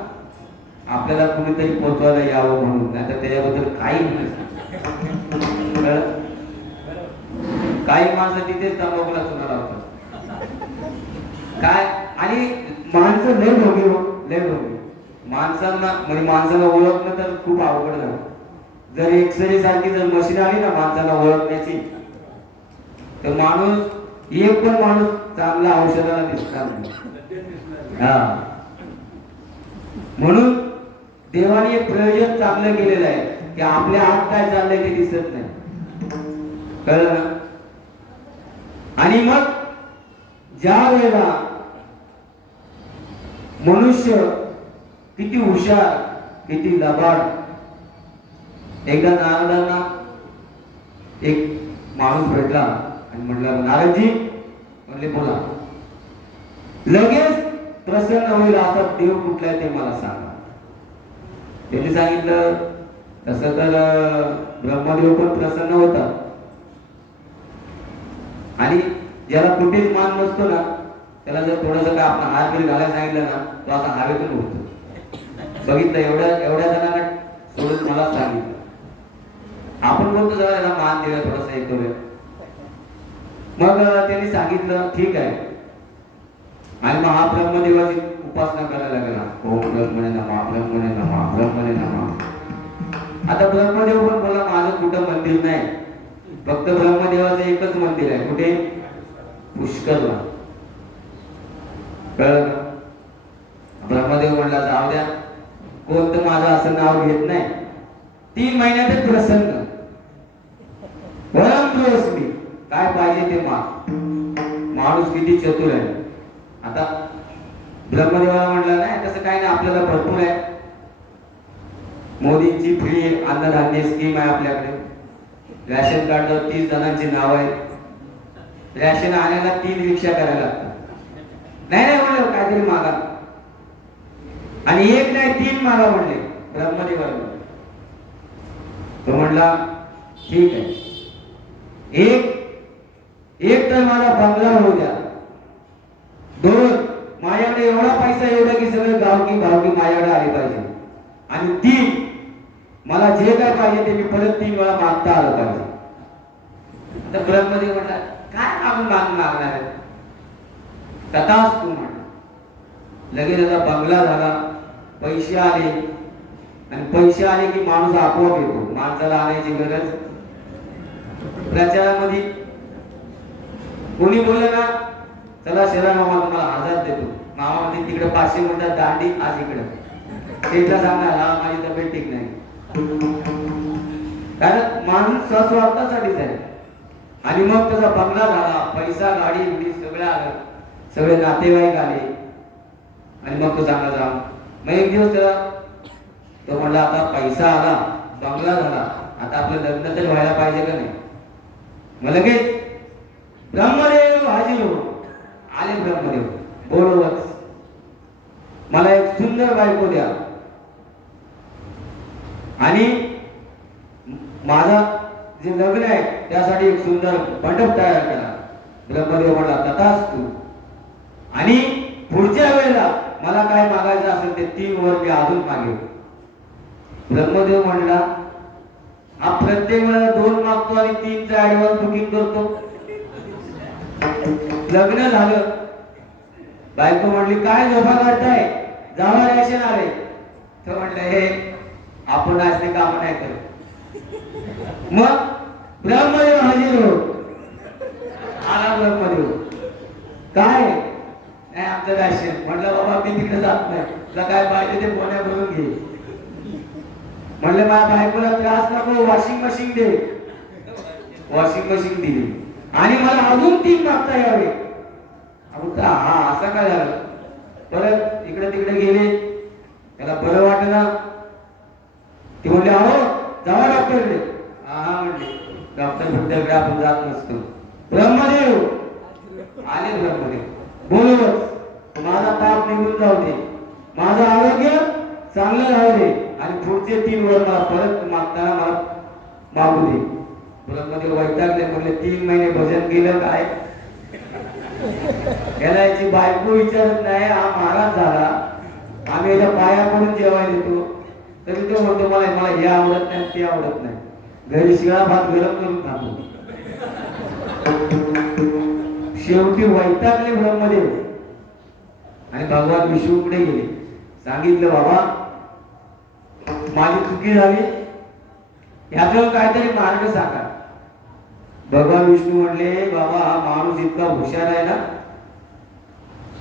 आपल्याला कुणीतरी पोचवायला यावं म्हणून, नाही तर त्याच्याबद्दल काही नसतं. काही माणसं तिथेच तंबाखूला चुना लावतात काय. आणि माणसं लय ढोंगी हो, लय ढोंगी. माणसांना म्हणजे माणसाला ओळखणं तर खूप अवघड झालं. जर एक्सरे सारखी जर मशीन आली ना माणसाला ओळखण्याची, तर माणूस, एक पण माणूस चांगला औषधाला दिसणार नाही. हा, म्हणून देवाने एक प्रयोजन चांगलं केलेलं आहे की आपल्या आत काय चाललंय ते दिसत नाही. कळलं ना? आणि मग ज्या वेळेला मनुष्य किती हुशार, किती लबाड. एकदा नारदांना एक माणूस भेटला आणि म्हटलं, नारदजी, म्हणले बोला. लगेच प्रसन्न होईल असा देव कुठला आहे ते मला सांगा. त्यांनी सांगितलं, तसं तर ब्रह्मदेव पण प्रसन्न होता, आणि ज्याला कुठेच मान नसतो ना, त्याला जर थोडंसं काय आपण हात जरी घालायला सांगितलं ना, तो असा हवेतून उडतो. बघितलं, एवढ्या जणांना सोडून मला सांगितलं. आपण बोलतो जरा याला मान दिला, थोडंसं हे करूया. मग त्यांनी सांगितलं ठीक आहे. आणि मग हा ब्रह्मदेवाची उपासना करायला लागला. ओम ब्रह्मणे नमः, ब्रह्मणे नमः, ब्रह्मणे नमः. आता ब्रह्मदेव पण बोला, माझं कुठं मंदिर नाही, फक्त ब्रह्मदेवाचं एकच मंदिर आहे. कुठे? पुष्करला. कळलं का? ब्रह्मदेव म्हणला, जाऊ द्या, कोणतं माझं असं नाव घेत नाही. 3 महिन्यातच प्रसन्न परम मी काय पाहिजे ते माणूस किती चतुर आहे. आता ब्रह्मदेवाला म्हटलं नाही तसं काही नाही, आपल्याला भरपूर आहे. मोदींची फ्री अन्नधान्य स्कीम आहे आपल्याकडे. रॅशन कार्डवर 30 जणांची नाव आहेत. रॅशन आणायला 3 रिक्षा करायला लागतात. नाही म्हणलं काहीतरी मागा, आणि 1 नाही 3 मागा म्हणले ब्रह्मदेवाला. तो म्हणला ठीक आहे, एक तर मला बंगला होऊ द्या. 2 माझ्याकडे एवढा पैसा एवढा की सगळे गावकी भावकी माझ्याकडे आले पाहिजे. आणि 3 मला जे काय पाहिजे ते मी परत 3 वेळा मागता आलं पाहिजे. तर ब्रह्मदेव म्हटला काय मागणार आहे, तथाच तू म्हटला. लगेच त्याचा बंगला झाला, पैसे आले, आणि पैसे आले की माणूस आपोआप येतो. माणसाला आणायची गरज. प्रचारामध्ये कोणी बोललं ना चला शरा मामा तुम्हाला 1000 देतो, मामा म्हणते तिकडे 500 म्हणतात दांडी, आज इकडे शेठला सांगणार हा माझी तब्येत ठीक नाही. कारण माणूस स्वार्थासाठीच आहे. आणि मग त्याचा बंगला झाला, पैसा गाडी बिडी सगळं आलं, सगळे नातेवाईक आले. आणि मग तो सांगला जा. मग एक दिवस त्याला तो म्हणला आता पैसा आला, बंगला झाला, आता आपलं लग्न तर व्हायला पाहिजे का नाही. मग लगेच ब्रह्मदेव हाजीर हो. आले ब्रह्मदेव, बोलवच मला एक सुंदर बायको द्या आणि माझा जे लग्न आहे त्यासाठी एक सुंदर मंडप तयार करा. ब्रह्मदेव म्हणला तथाच तू. आणि पुढच्या वेळेला मला काय मागायचं असेल ते 3 वर मी अजून मागेल. ब्रह्मदेव म्हणला हा प्रत्येक वेळेला 2 मागतो आणि 3चा ऍडव्हान्स बुकिंग करतो. लग्न झालं, बायको म्हणली काय झोपा काढताय, जावा रॅशन आले. तर म्हणलं हे आपण असले काम नाही करत. मग ब्रह्मदेव हजीर हो. आला ब्रह्मदेव, काय नाही आमचं रॅशन. म्हटलं बाबा मी तिकडे जात नाही, तुला काय पाहिजे ते कोण्या भरून घे. म्हणलं माझ्या बायकोला त्रास नको, वॉशिंग मशीन दे. वॉशिंग मशीन दिली आणि मला अजून 3 मागता यावे. हा असं काय झालं. परत इकडे तिकडे गेले, त्याला बरं वाटलं. ती म्हणले अहो जावा डॉक्टरकडे. हा म्हणले डॉक्टर म्हणल्याकडे आपण जात नसतो. ब्रह्मदेव आले. ब्रह्मदेव बोलवच माझा ताप निघून जाऊ दे, माझं आरोग्य चांगलं राहू दे, आणि पुढचे 3 वर मला परत मागताना मला मागू दे. ब्रह्मदेव वैतागले, म्हणले 3 महिने भजन केलं काय, याला याची बायको विचारत नाही. हा महाराज झाला, आम्ही याच्या पाया पडून जेवायला देतो, तरी तो म्हणतो मला हे आवडत नाही ते आवडत नाही. घरी शिळा भात गरम करून खातो. शेवटी वैतागले ब्रह्मदेव आणि भगवान विष्णूकडे गेले. सांगितलं बाबा माझी चुकी झाली, याच्यावर काहीतरी मार्ग सांगा. भगवान विष्णू म्हणले बाबा हा माणूस इतका हुशार आहे ना,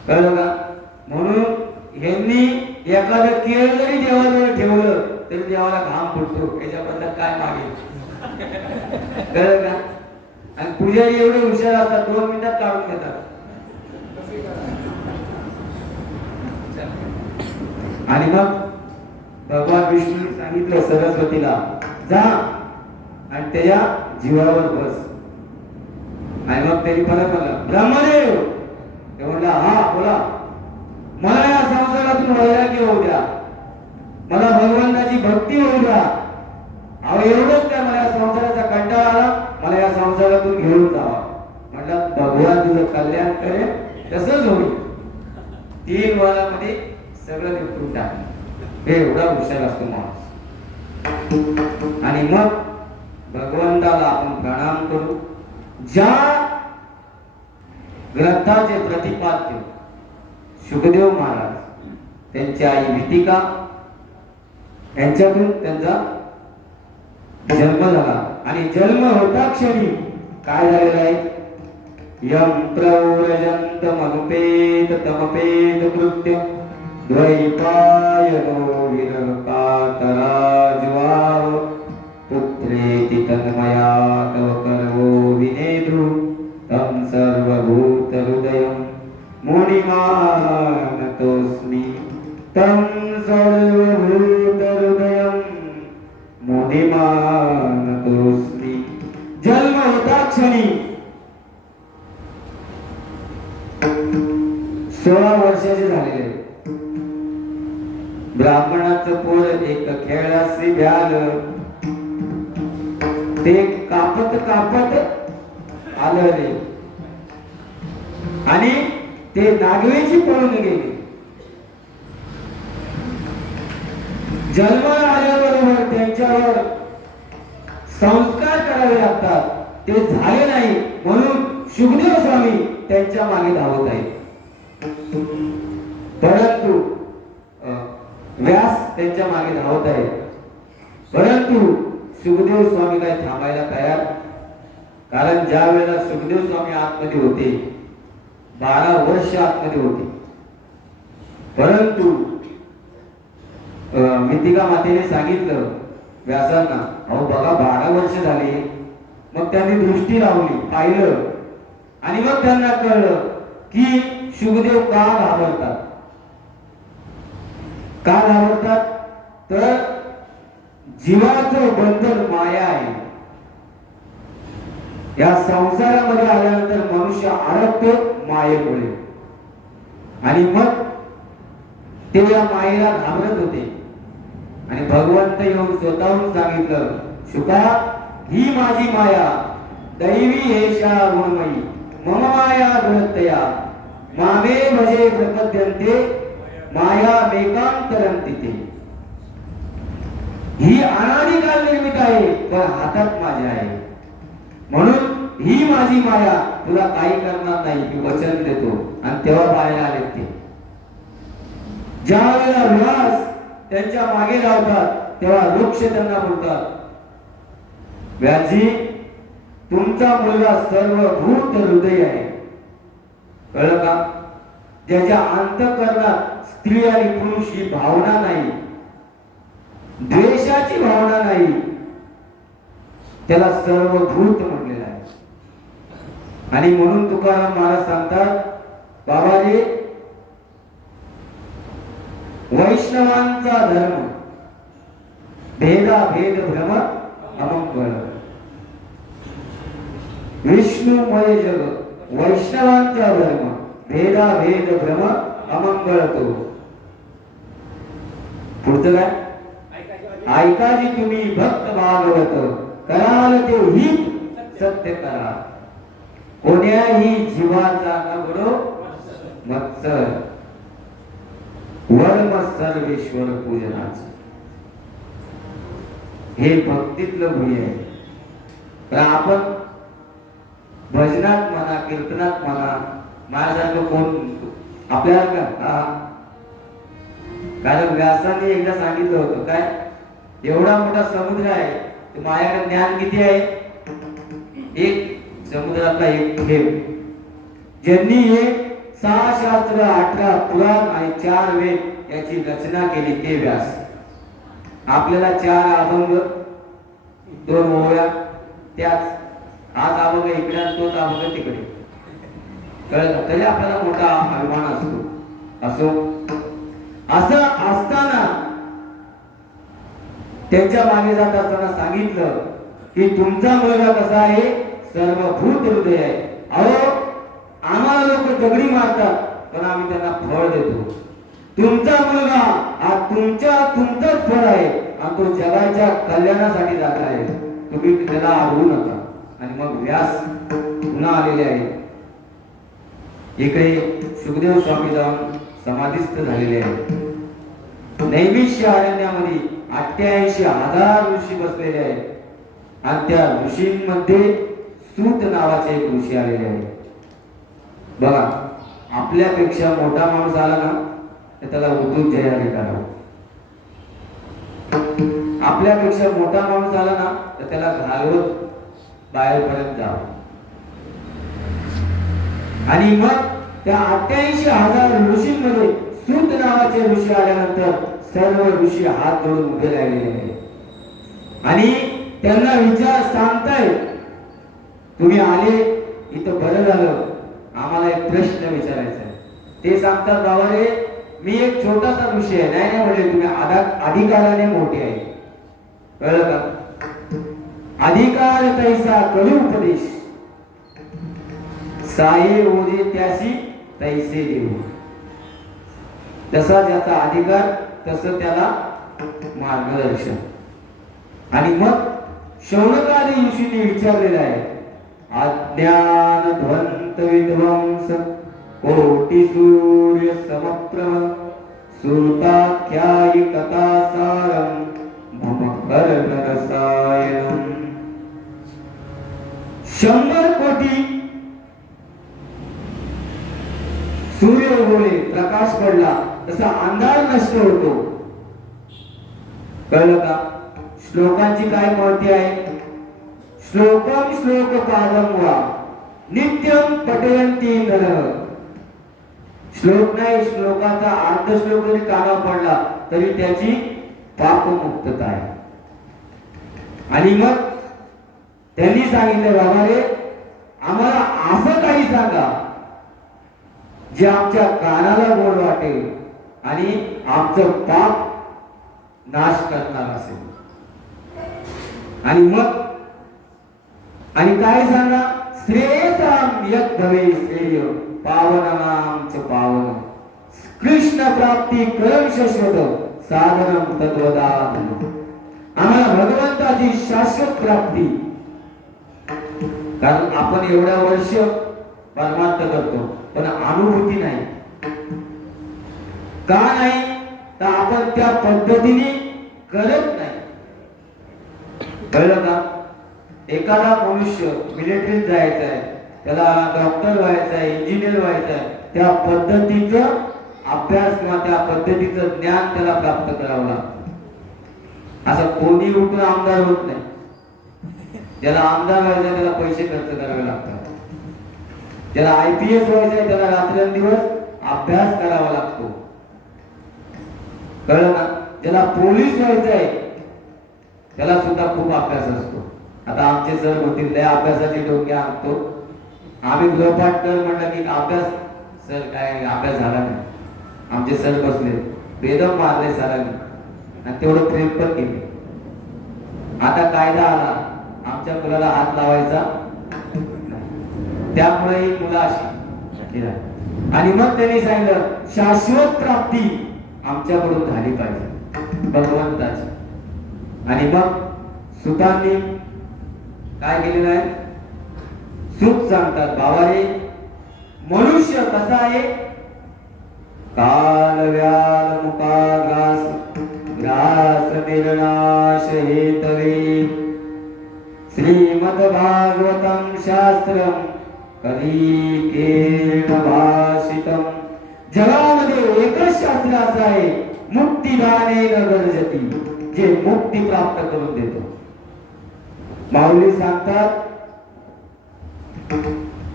कळलं का, म्हणून यांनी एखादं केळ जरी देवाजवळ ठेवलं तरी देवाला घाम फुटतो. याच्याबद्दल काय मागेल, कळलं का. आणि पुजारी एवढे हुशार असतात 2 मिनिटात काढून घेतात. आणि मग भगवान विष्णू सांगितलं सरस्वतीला जा आणि त्याच्या जीवावर बस. आणि मग त्यांनी परत म्हणला ब्रह्मदेव. ते म्हणला हा बोला. मला या संसारातून वैराग्य होऊ द्या, मला भगवंताची भक्ती होऊ द्या. अहो एवढंच काय, मला या संसाराचा कंटाळा आला, मला या संसारातून घेऊन जावा. म्हटलं भगवान तुझं कल्याण करेल, तसंच होईल. 3 वारामध्ये सगळं निपटून टाकलं. हे एवढा हुशार असतो माणूस. आणि मग भगवंताला आपण प्रणाम करू. ज्या ग्रंथाचे प्रतिपाद्य शुकदेव महाराज, त्यांची आई वितिका यांच्यातून त्यांचा जन्म झाला. आणि जन्म होता क्षणी काय झालेलं आहे, यम प्रौरजंत मनुपेत तमपेत कृत्य द्वैपायनो विरकातराजवाव पुत्रेति तन्मया तव कर्मो विनेदु तं सर्वभूतहृदयं मुनिमानतोऽस्मि तं सर्वभूतहृदयं मुनिमानतोऽस्मि. जन्म होता क्षणी 16 वर्षाचे झालेले ब्राह्मणाचं पोर एक खेळासी भ्याल ते कापत कापत आलं रे आणि ते नागवेची पळून गेले. जन्म आल्याबरोबर त्यांच्यावर संस्कार करावे लागतात, ते झाले नाही म्हणून शुकदेव स्वामी त्यांच्या मागे धावत आहेत. परंतु व्यास त्यांच्या मागे धावत आहेत, परंतु सुखदेव स्वामी काय थांबायला तयार. कारण ज्या वेळेला सुखदेव स्वामी आतमध्ये होते 12 वर्ष आतमध्ये होते, परंतु मितिका मातेने सांगितलं व्यासांना, अहो बघा 12 वर्ष झाली. मग त्यांनी दृष्टी लावली, पाहिलं आणि मग त्यांना कळलं की शुकदेव का घाबरतात. का घाबरतात तर जीवाचं बंधन माया आहे. या संसारामध्ये आल्यानंतर मनुष्य अडकतो मायेमुळे आणि मग ते या मायेला घाबरत होते. आणि भगवंत येऊन स्वतःहून सांगितलं, शुका ही माझी माया दैवी एषा गुणमयी मम माया गुणतया मामे भजे प्रपद्यन्ते माया मेकांतरन्ति ते. ही अनादिकाल निर्मित आहे पण हातात माझ्या आहे, म्हणून ही माझी माया तुला काही करणार नाही, मी वचन देतो. आणि तेव्हा पाहायला आले ते ज्या वेळेला व्यास त्यांच्या मागे लावतात तेव्हा वृक्ष त्यांना बोलतात, व्यासजी तुमचा मुलगा सर्वभूत हृदय आहे. कळलं का? ज्याच्या अंतःकरणात स्त्री आणि पुरुष ही भावना नाही, द्वेषाची भावना नाही, त्याला सर्वभूत म्हटलेलं आहे. आणि म्हणून तुकाराम महाराज सांगतात, बाबाजी वैष्णवांचा धर्म भेदा भेद भ्रम अमंगळ, विष्णुमय जग वैष्णवांचा धर्म भेदा भेद भ्रम अमंगळ तो. पुढचं काय? ऐकाजी तुम्ही भक्त भागवत कराल ते हित सत्य करा, कोण्याही जीवाचा न बडो मत्सर वर्म सर्वेश्वर पूजनाच. हे भक्तीतलं भूय आहे. तर आपण भजनात म्हणा कीर्तनात म्हणा माझ्यासारखं कोण आपल्याला का? कारण व्यासाने एकदा सांगितलं होतं काय, एवढा मोठा समुद्र आहे, माझ्याकडे ज्ञान किती आहे? एक समुद्रातला एक थेंब. ज्यांनी हे 6 शास्त्र 18 पुराण आणि 4 वेद याची रचना केली ते व्यास. आपल्याला 4 अभंग 2 ओव्या त्याच आज अभंग इकडे तोच अभंग तिकडे, कळलं? तरी आपल्याला मोठा अभिमान असतो. असो असं असताना त्यांच्या मागे जात असताना सांगितलं की तुमचा मुलगा कसा आहे? सर्वभूत हृदय आहे. अहो आम्हाला लोक दगडी मारतात पण आम्ही त्यांना फळ देतो. तुमचा मुलगा हा तुमचाच फळ आहे आणि तो जगाच्या कल्याणासाठी जात आहे. तुम्ही त्याला अडवू नका. आणि मग व्यास पुन्हा आलेले आहेत. इकडे सुखदेव स्वामी जाऊन समाधिस्थ झालेले आहेत. नैमिष्य अरण्यामध्ये 88,000 ऋषी बसलेले आहेत आणि त्या ऋषींमध्ये सूत नावाचे एक ऋषी आलेले आहेत. बघा आपल्यापेक्षा मोठा माणूस आला ना तर त्याला उद्धव जयाने करावं. आपल्यापेक्षा मोठा माणूस आला ना तर त्याला घालवत बाहेरपर्यंत जावं. आणि मग त्या 88,000 ऋषींमध्ये सूत नावाचे ऋषी आल्यानंतर सर्व ऋषी हात जोडून उभे राहिलेले आहेत आणि त्यांना विचार सांगताय, तुम्ही आले इथं बरं झालं, आम्हाला एक प्रश्न विचारायचा आहे. ते सांगतात, बाबा रे मी एक छोटासा ऋषी आहे. नाही नाही म्हणजे तुम्ही अधिकाराने मोठे आहे. कळलं का? अधिकार तैसा करू उपदेश, साये ओझे त्याशी तैसे देऊ. जसा ज्याचा अधिकार तसं त्याला मार्गदर्शन. आणि मग शौनकादी ऋषींनी विचारलेलं आहे, अज्ञान ध्वंत विध्वंस कोटी सूर्य समप्रभ सुताख्यायी कथासारम मम कर्ण रसायनम. 100 कोटी सूर्य उगवले, प्रकाश पडला, तसा अंधार नष्ट होतो. कळलं का? श्लोकांची काय महती आहे? श्लोकम श्लोक पादम वा नित्यम पठयंती नर. श्लोक नाही, श्लोकाचा अर्ध श्लोक जरी कानावर पडला तरी त्याची पापमुक्तता आहे. आणि मग त्यांनी सांगितलं, बाबा रे आम्हाला असं काही सांगा जे आमच्या कानाला गोड वाटेल आणि आमचं पाप नाश करणार असेल. आणि मग आणि काय सांगा, श्रेयसाम यत् भवे श्रेय पावनमाम च पावन कृष्ण प्राप्ती करम शाश्वत साधनम तत्वदान. आम्हाला भगवंताची शाश्वत प्राप्ती. कारण आपण एवढ्या वर्ष परमार्थ करतो पण अनुभूती नाही. का नाही? तर आपण त्या पद्धतीने करत नाही. कळलं का? एखादा मनुष्य मिलिटरीत जायचा आहे, त्याला डॉक्टर व्हायचं आहे, इंजिनियर व्हायचं आहे, त्या पद्धतीचं अभ्यास किंवा त्या पद्धतीचं ज्ञान त्याला प्राप्त करावं लागतं. असं कोणी उठून आमदार होत नाही. ज्याला आमदार व्हायचं आहे त्याला पैसे खर्च करावे लागतात. ज्याला IPS व्हायचं आहे त्याला रात्रंदिवस अभ्यास करावा लागतो. कळलं ना? ज्याला पोलीस व्हायचं आहे त्याला सुद्धा खूप अभ्यास असतो. आता आमचे सर होतील लय अभ्यासाचे डोके आणतो. आम्ही गृहपाठ कर म्हटलं की अभ्यास, सर काय अभ्यास झाला नाही. आमचे सर बसले बेदम मारले सरांनी आणि तेवढं प्रेम पण केले. आता कायदा आला, आमच्या मुलाला हात लावायचा, त्यामुळे ही मुलं अशी. आणि मग त्यांनी सांगितलं, शाश्वत प्राप्ती आमच्याकडून झाली पाहिजे भगवंताची. आणि मग सुतांनी काय केलेलं आहे? सुत सांगतात, बाबा रे मनुष्य कसा आहे? काल व्याल मुकाग्रास ग्रास निर्नाश हेतवे श्रीमद भागवतम शास्त्रम कलिकेन भाषितम. जगामध्ये एकच शास्त्र असं आहे, मुक्तिदाने गरजती, जे मुक्ती प्राप्त करून देतो. माऊली सांगतात,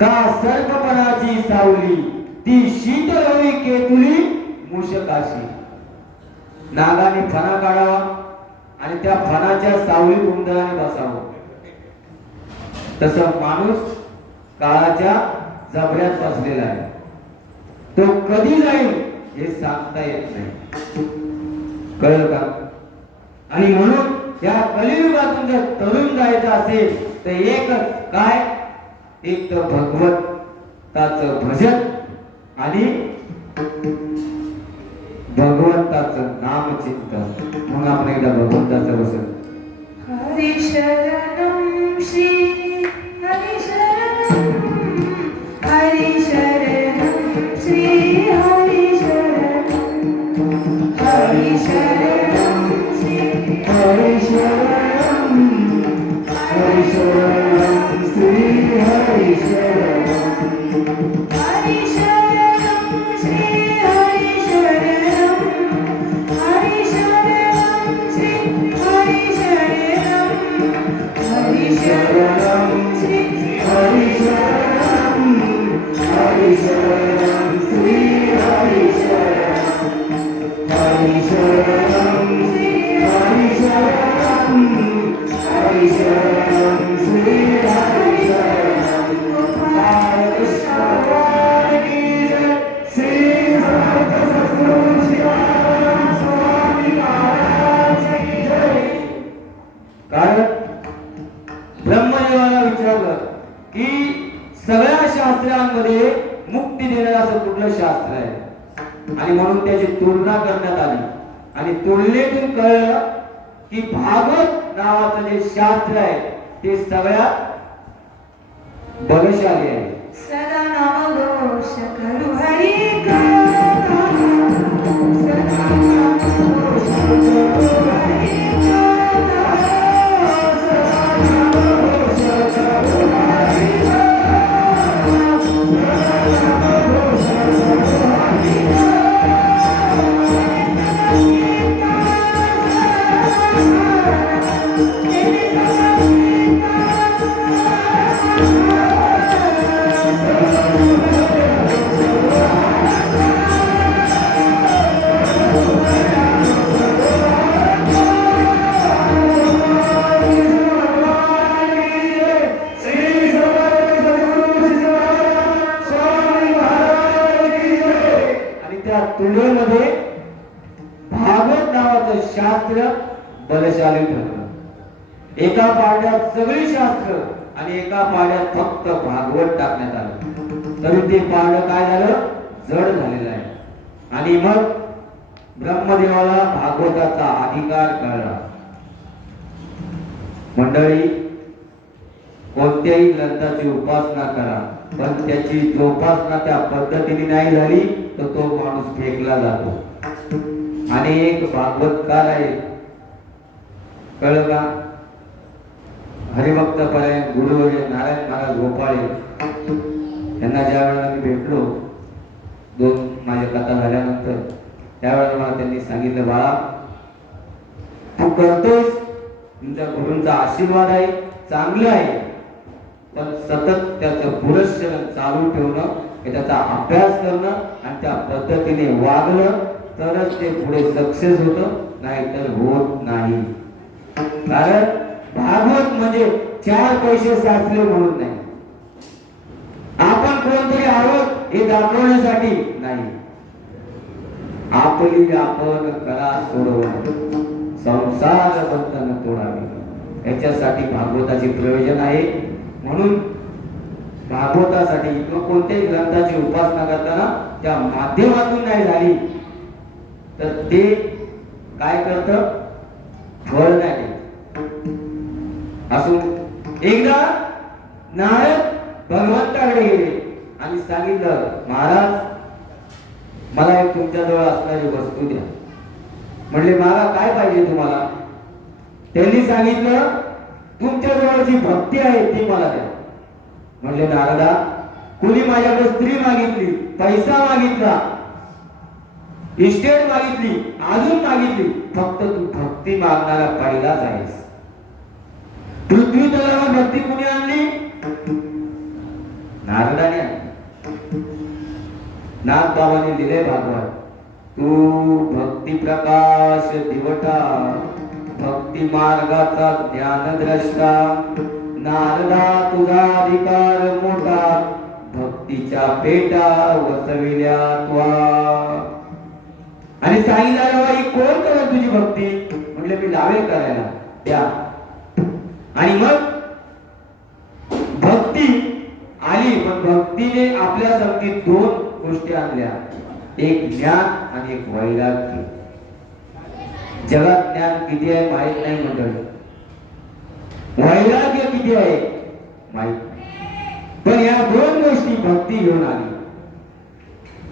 का सर्पपणाची सावली ती शीतल होई केतुली मूषकाशी. नागाने फणा काढावा आणि त्या फणाच्या सावलीत उंदराने बसावं. तसं माणूस काळाच्या जबड्यात बसलेला आहे. तो कधी जाईल हे सांगता येत नाही. कळलं का? आणि म्हणून या कलियुगातून जर तरुण जायचं असेल तर एकच काय, एक तर भगवंताचं भजन आणि भगवंताचं नामचिंतन. म्हणून आपण एकदा भगवंताचं वचन, हरि शरणम श्री हरि शरणम, हरि शरणम श्री हरि शरणम, हरि शरणम श्री हरि शरणम, हरि शरणम श्री हरि शरणम, हरि शरणम श्री हरि शरणम, हरि शरणम श्री हरि शरणम, हरि शरणम श्री हरि शरणम, हरि शरणम श्री हरि शरणम. म्हणजे मुक्ती देणारं असं कुठलं शास्त्र आहे आणि म्हणून त्याची तुलना करण्यात आली आणि तुलनेतून कळलं की भागवत नावाचं जे शास्त्र आहे ते सगळ्यात बलशाली आहे. सदा नामघोष करू हरी का सदा नामघोष करू हरी का सदा नामघोष करू हरी का सदा नामघोष करू हरी का तुलनेमध्ये भागवत नावाचं शास्त्र बलशाली ठरलं. एका पाड्यात सगळी शास्त्र आणि एका पाड्यात फक्त भागवत टाकण्यात आलं तरी ते पाड काय झालं जड झालेलं आहे. आणि मग ब्रह्मदेवाला भागवताचा अधिकार कळला. मंडळी, कोणत्याही ग्रंथाची उपासना करा पण त्याची जोपासना त्या पद्धतीने नाही झाली तर तो माणूस फेकला जातो. आणि एक भागवतकार आहे, कळलं का? हरिभक्त पर्यंत गुरुवर्य नारायण महाराज गोपाळे यांना ज्या वेळेला मी भेटलो 2 माझ्या कथा झाल्यानंतर त्यावेळेला मला त्यांनी सांगितलं, बाळा तू करतोस, तुमच्या गुरूंचा आशीर्वाद आहे, चांगलं आहे, पण सतत त्याचं पुरस्चरण चालू ठेवणं, त्याचा अभ्यास करणं आणि त्या पद्धतीने वागणं तरच ते पुढे सक्सेस होतं, नाहीतर होत नाही. कारण भागवत म्हणजे 4 पैसे साचले म्हणून नाही, आपण कोणतरी आहोत हे दाखवण्यासाठी नाही, आपली आपण कला सोडवणं, संसार बंधन तोडावे याच्यासाठी भागवताचे प्रयोजन आहे. म्हणून भागवतासाठी किंवा कोणत्याही ग्रंथाची उपासना करताना त्या माध्यमातून नाही झाली तर ते काय करतं, फळ नाही देत. असून एकदा नारद भगवंताकडे गेले आणि सांगितलं, महाराज मला एक तुमच्याजवळ असणारी वस्तू द्या. म्हणले, मला काय पाहिजे तुम्हाला? त्यांनी सांगितलं, तुमच्याजवळ जी भक्ती आहे ती मला द्या. म्हणले, नारदा कुणी माझ्याकडे स्त्री मागितली, पैसा मागितला, इस्टेट मागितली, अजून मागितली, फक्त तू भक्ती मागणारा पहिलाच आहेस. पृथ्वी तलावर भक्ती कुणी आणली? नारदाने आणली. नाथ बाबांनी दिले भागवत. तू भक्ती प्रकाश दिवटा, भक्ती मार्गाचा ज्ञानद्रष्टा, नारदा तुझा अधिकार मोठा, भक्तीच्या पेटा वसविल्या त्वा. आणि सांगितलं, ही कोण करेल तुझी भक्ती? म्हटले, मी लावेल करायला, द्या. आणि मग भक्ती आली, पण भक्तीने आपल्या संगतीत 2 गोष्टी आणल्या, एक ज्ञान आणि एक वैराग्य. जगात ज्ञान किती आहे माहित नाही मंडळी, वैराग्य किती आहे माहित नाही, पण या 2 गोष्टी भक्ती घेऊन आली.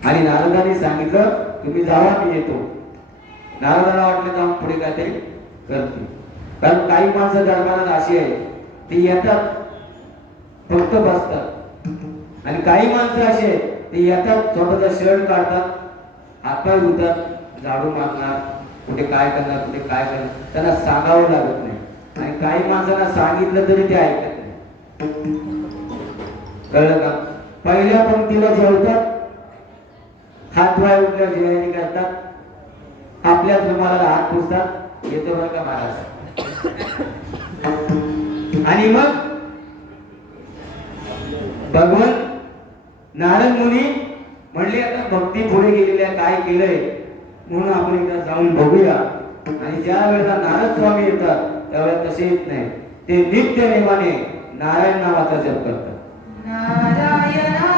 आणि नारदाने सांगितलं, तुम्ही जावा, मी येतो. नारदाला वाटलं जाऊन पुढे काय ते करते, कारण काही माणसं दरबारात अशी आहे ती येतात फक्त बसतात, आणि काही माणसं अशी आहेत ते येतात, छोटासा शर्ट काढतात, हातपाय धुतात, झाडू मारणार, कुठे काय करणार, कुठे काय करणार, त्यांना सांगावं लागत नाही. आणि काही माणसांना सांगितलं तरी ते ऐकत नाही. कळलं का? पहिल्या पंक्तीला जेवतात, हातपाय उठल्या जेवणी करतात, आपल्या रुमाला हात पुसतात, येतो बरं का महाराज. आणि मग भगवंत नारद मुनी म्हणले, आता भक्ती पुढे गेलेली आहे, काय केलंय म्हणून आपण एकदा जाऊन बघूया. आणि ज्या वेळेला नारद स्वामी येतात त्यावेळेला तसे येत नाही, ते नित्य नेमाने नारायण नावाचा जप करतात. नारायणा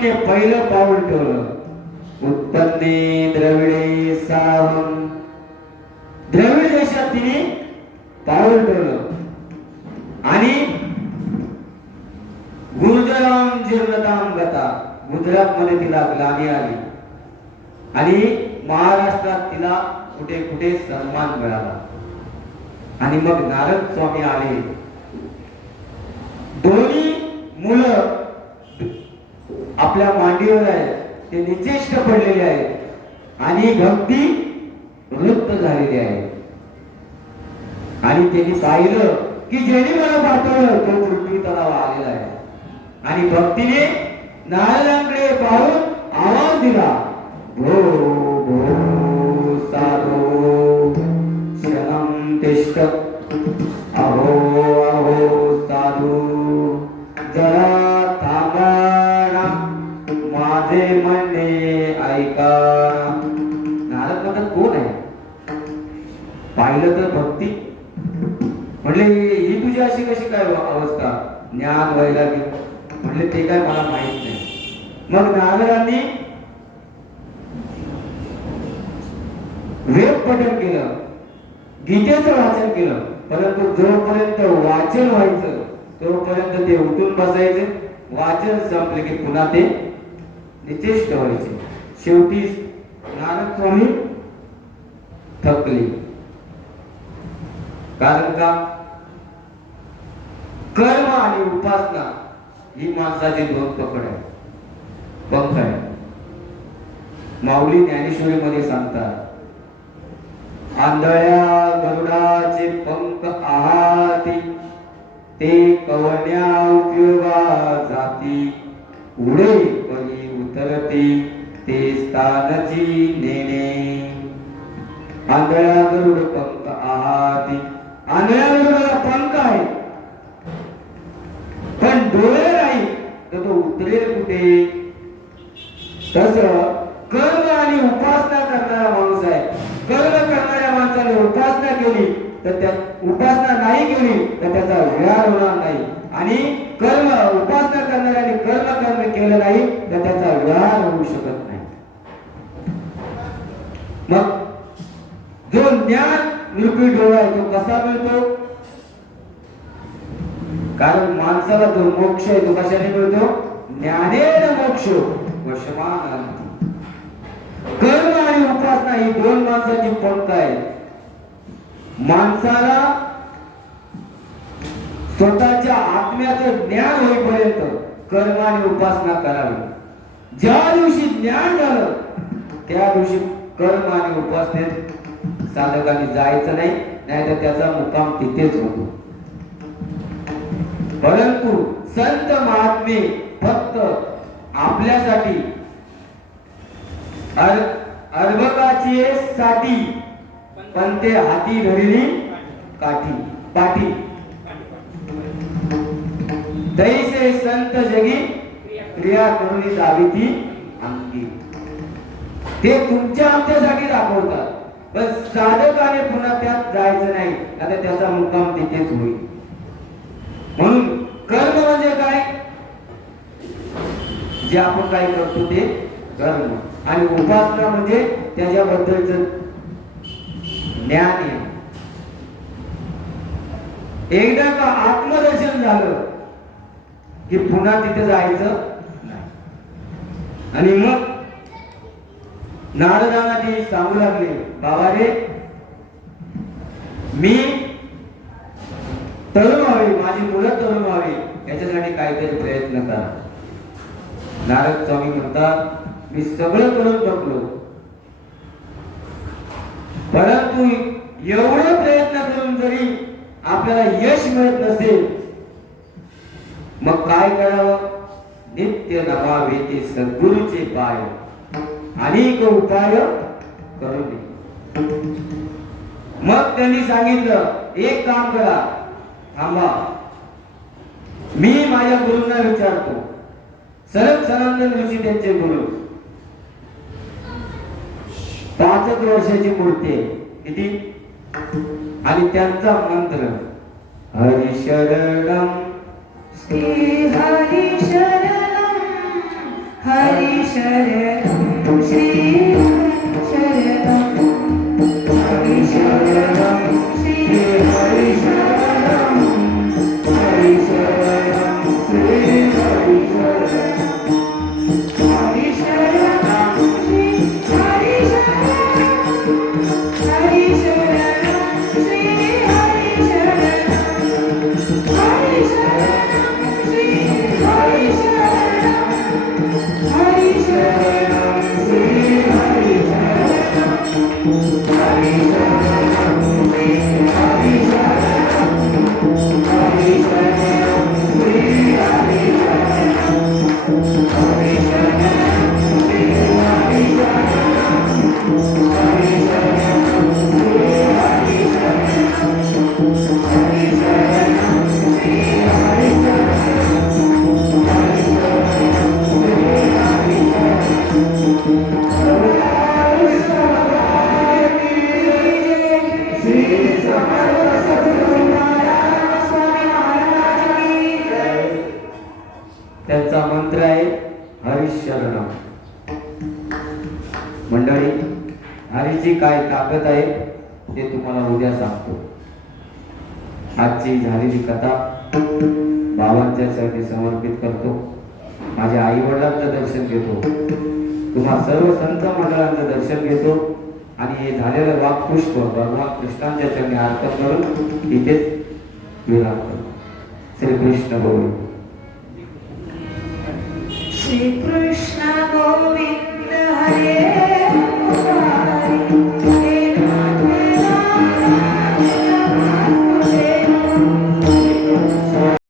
भक्तीने पहिलं पाऊल ठेवलं उत्पन्ने द्रविडे सावम. द्रविड देशात तिने पाऊल ठेवलं आणि गुर्जराम जीर्णताम गता गुजरात मध्ये तिला ग्लानी आली आणि महाराष्ट्रात तिला कुठे कुठे सन्मान मिळाला. आणि मग नारद स्वामी आले. दोन्ही मुलं आपल्या मांडीवर आहेत, ते निचेष्ट पडलेले आहेत आणि भक्ती वृत्त झालेली आहे. आणि त्यांनी पाहिलं की ज्याने मला पाठवलं तो पृथ्वी तलाव आलेला आहे. आणि भक्तीने नारदांकडे पाहून आवाज दिला, भो भो साधो शरणं तिष्ठ. अहो अहो साधू जरा थांबा ना, माझे म्हणणे ऐका. नारद म्हणतात कोण आहे? पाहिलं तर भक्ती. म्हटले ही तुझी अशी कशी काय अवस्था? ज्ञान वैराग्य. म्हटले ते काय मला माहित नाही. मग नारदांनी वेद पठण केलं, गीतेचं वाचन केलं. परंतु जोपर्यंत वाचन व्हायचं तोपर्यंत ते उठून बसायचे. वाचन संपले की पुन्हा ते निचेष्ट व्हायचे. शेवटी नारद स्वामी थकले. कारण का? कर्म आणि उपासना ही माणसाची दोन पकड आहे, पंख आहे. माऊली ज्ञानेश्वरी मध्ये सांगतात, आंधळ्या गरुडाचे पंख आहाती, ते कवण्या उपयोगा जाती, उडे परी उतरती, ते स्थानची नेणे. आंधळ्या गरुड पंख आहाती. आंधळ्या गरुडाला पंख आहे पण डोळे नाही, तर तो उतरेल कुठे? तस कर्म आणि उपासना करणारा माणूस आहे. कर्म करणाऱ्या माणसाने उपासना केली तर त्या उपासना नाही केली तर त्याचा विहार होणार नाही. आणि कर्म उपासना करणाऱ्याने कर्म केलं नाही तर त्याचा विहार होऊ शकत नाही. मग जो ज्ञान रूपी डोळा आहे तो कसा मिळतो? कारण माणसाला जो मोक्ष आहे तो कशाने मिळतो? ज्ञानेन मोक्ष वशमान. कर्म आणि उपासना ही दोन माणसाची पंख आहे. माणसाला स्वतःच्या आत्म्याचं ज्ञान होईपर्यंत कर्म आणि उपासना करावी. ज्या दिवशी ज्ञान झालं त्या दिवशी कर्म आणि उपासनेत साधकांनी जायचं नाही, नाहीतर त्याचा मुक्काम तिथेच होतो. परंतु संत महात्मे फक्त आपल्यासाठी अर्भकाची साठी पण ते हाती धरली काठी पाठी. दैसे संत जगी क्रिया करून जावी ती अंगी. ते तुमच्या आमच्यासाठी दाखवतात, पण साधकाने पुन्हा त्यात जायचं नाही, आता त्याचा मुक्काम तिथेच होईल. म्हणून कर्म म्हणजे काय? जे आपण काय करतो ते कर्म. आणि उपासना म्हणजे त्याच्याबद्दलचं ज्ञान आहे. एकदा का आत्मदर्शन झालं की पुन्हा तिथे जायचं नाही. आणि मग नारदांना ते सांगू लागले, बाबा रे मी तरुण व्हावे, माझी मुलं तरुण व्हावी, याच्यासाठी काहीतरी प्रयत्न करा. नारद स्वामी म्हणतात, मी सगळं करून बघलो, परंतु एवढे प्रयत्न करून जरी आपल्याला यश मिळत नसेल मग काय करावं? नित्य नमावे ते सद्गुरूचे पाय, अनेक उपाय करू दे. मग त्यांनी सांगितलं, एक काम करा, थांबा, मी माझ्या गुरूंना विचारतो. सरक सनातन ऋषी त्यांचे गुरु, 5 वर्षाची मूर्ती आहे, किती? आणि त्यांचा मंत्र हरी शरणम श्री हरी शरणम शरणं श्री शरणं हरि शरणं श्री हरि शरणं हरि शरणं श्री हरि शरणं हरि शरणं श्री हरि शरणं हरि शरणं श्री हरि शरणं हरि शरणं श्री हरि शरणं हरि शरणं श्री हरि शरणं हरि शरणं श्री हरि शरणं हरि शरणं श्री हरि शरणं हरि शरणं श्री हरि शरणं हरि शरणं श्री हरि शरणं हरि शरणं श्री हरि शरणं हरि श्री समर्थ सद्गुरू नारायण स्वामी महाराज की जय. त्यांचा मंत्र आहे हरिशरणम. मंडळी, हरीची काय ताकद आहे ते तुम्हाला उद्या सांगतो. आजची झालेली कथा बाबांच्या चरणी समर्पित करतो. माझ्या आई वडिलांचं दर्शन घेतो, तुम्हा सर्व संत मंडळांचं दर्शन घेतो आणि हे झालेलं वाक्पुष्प भगवान कृष्णांच्या चरणी अर्पण करून इथेच विराम करतो. श्रीकृष्ण बोल. श्री कृष्ण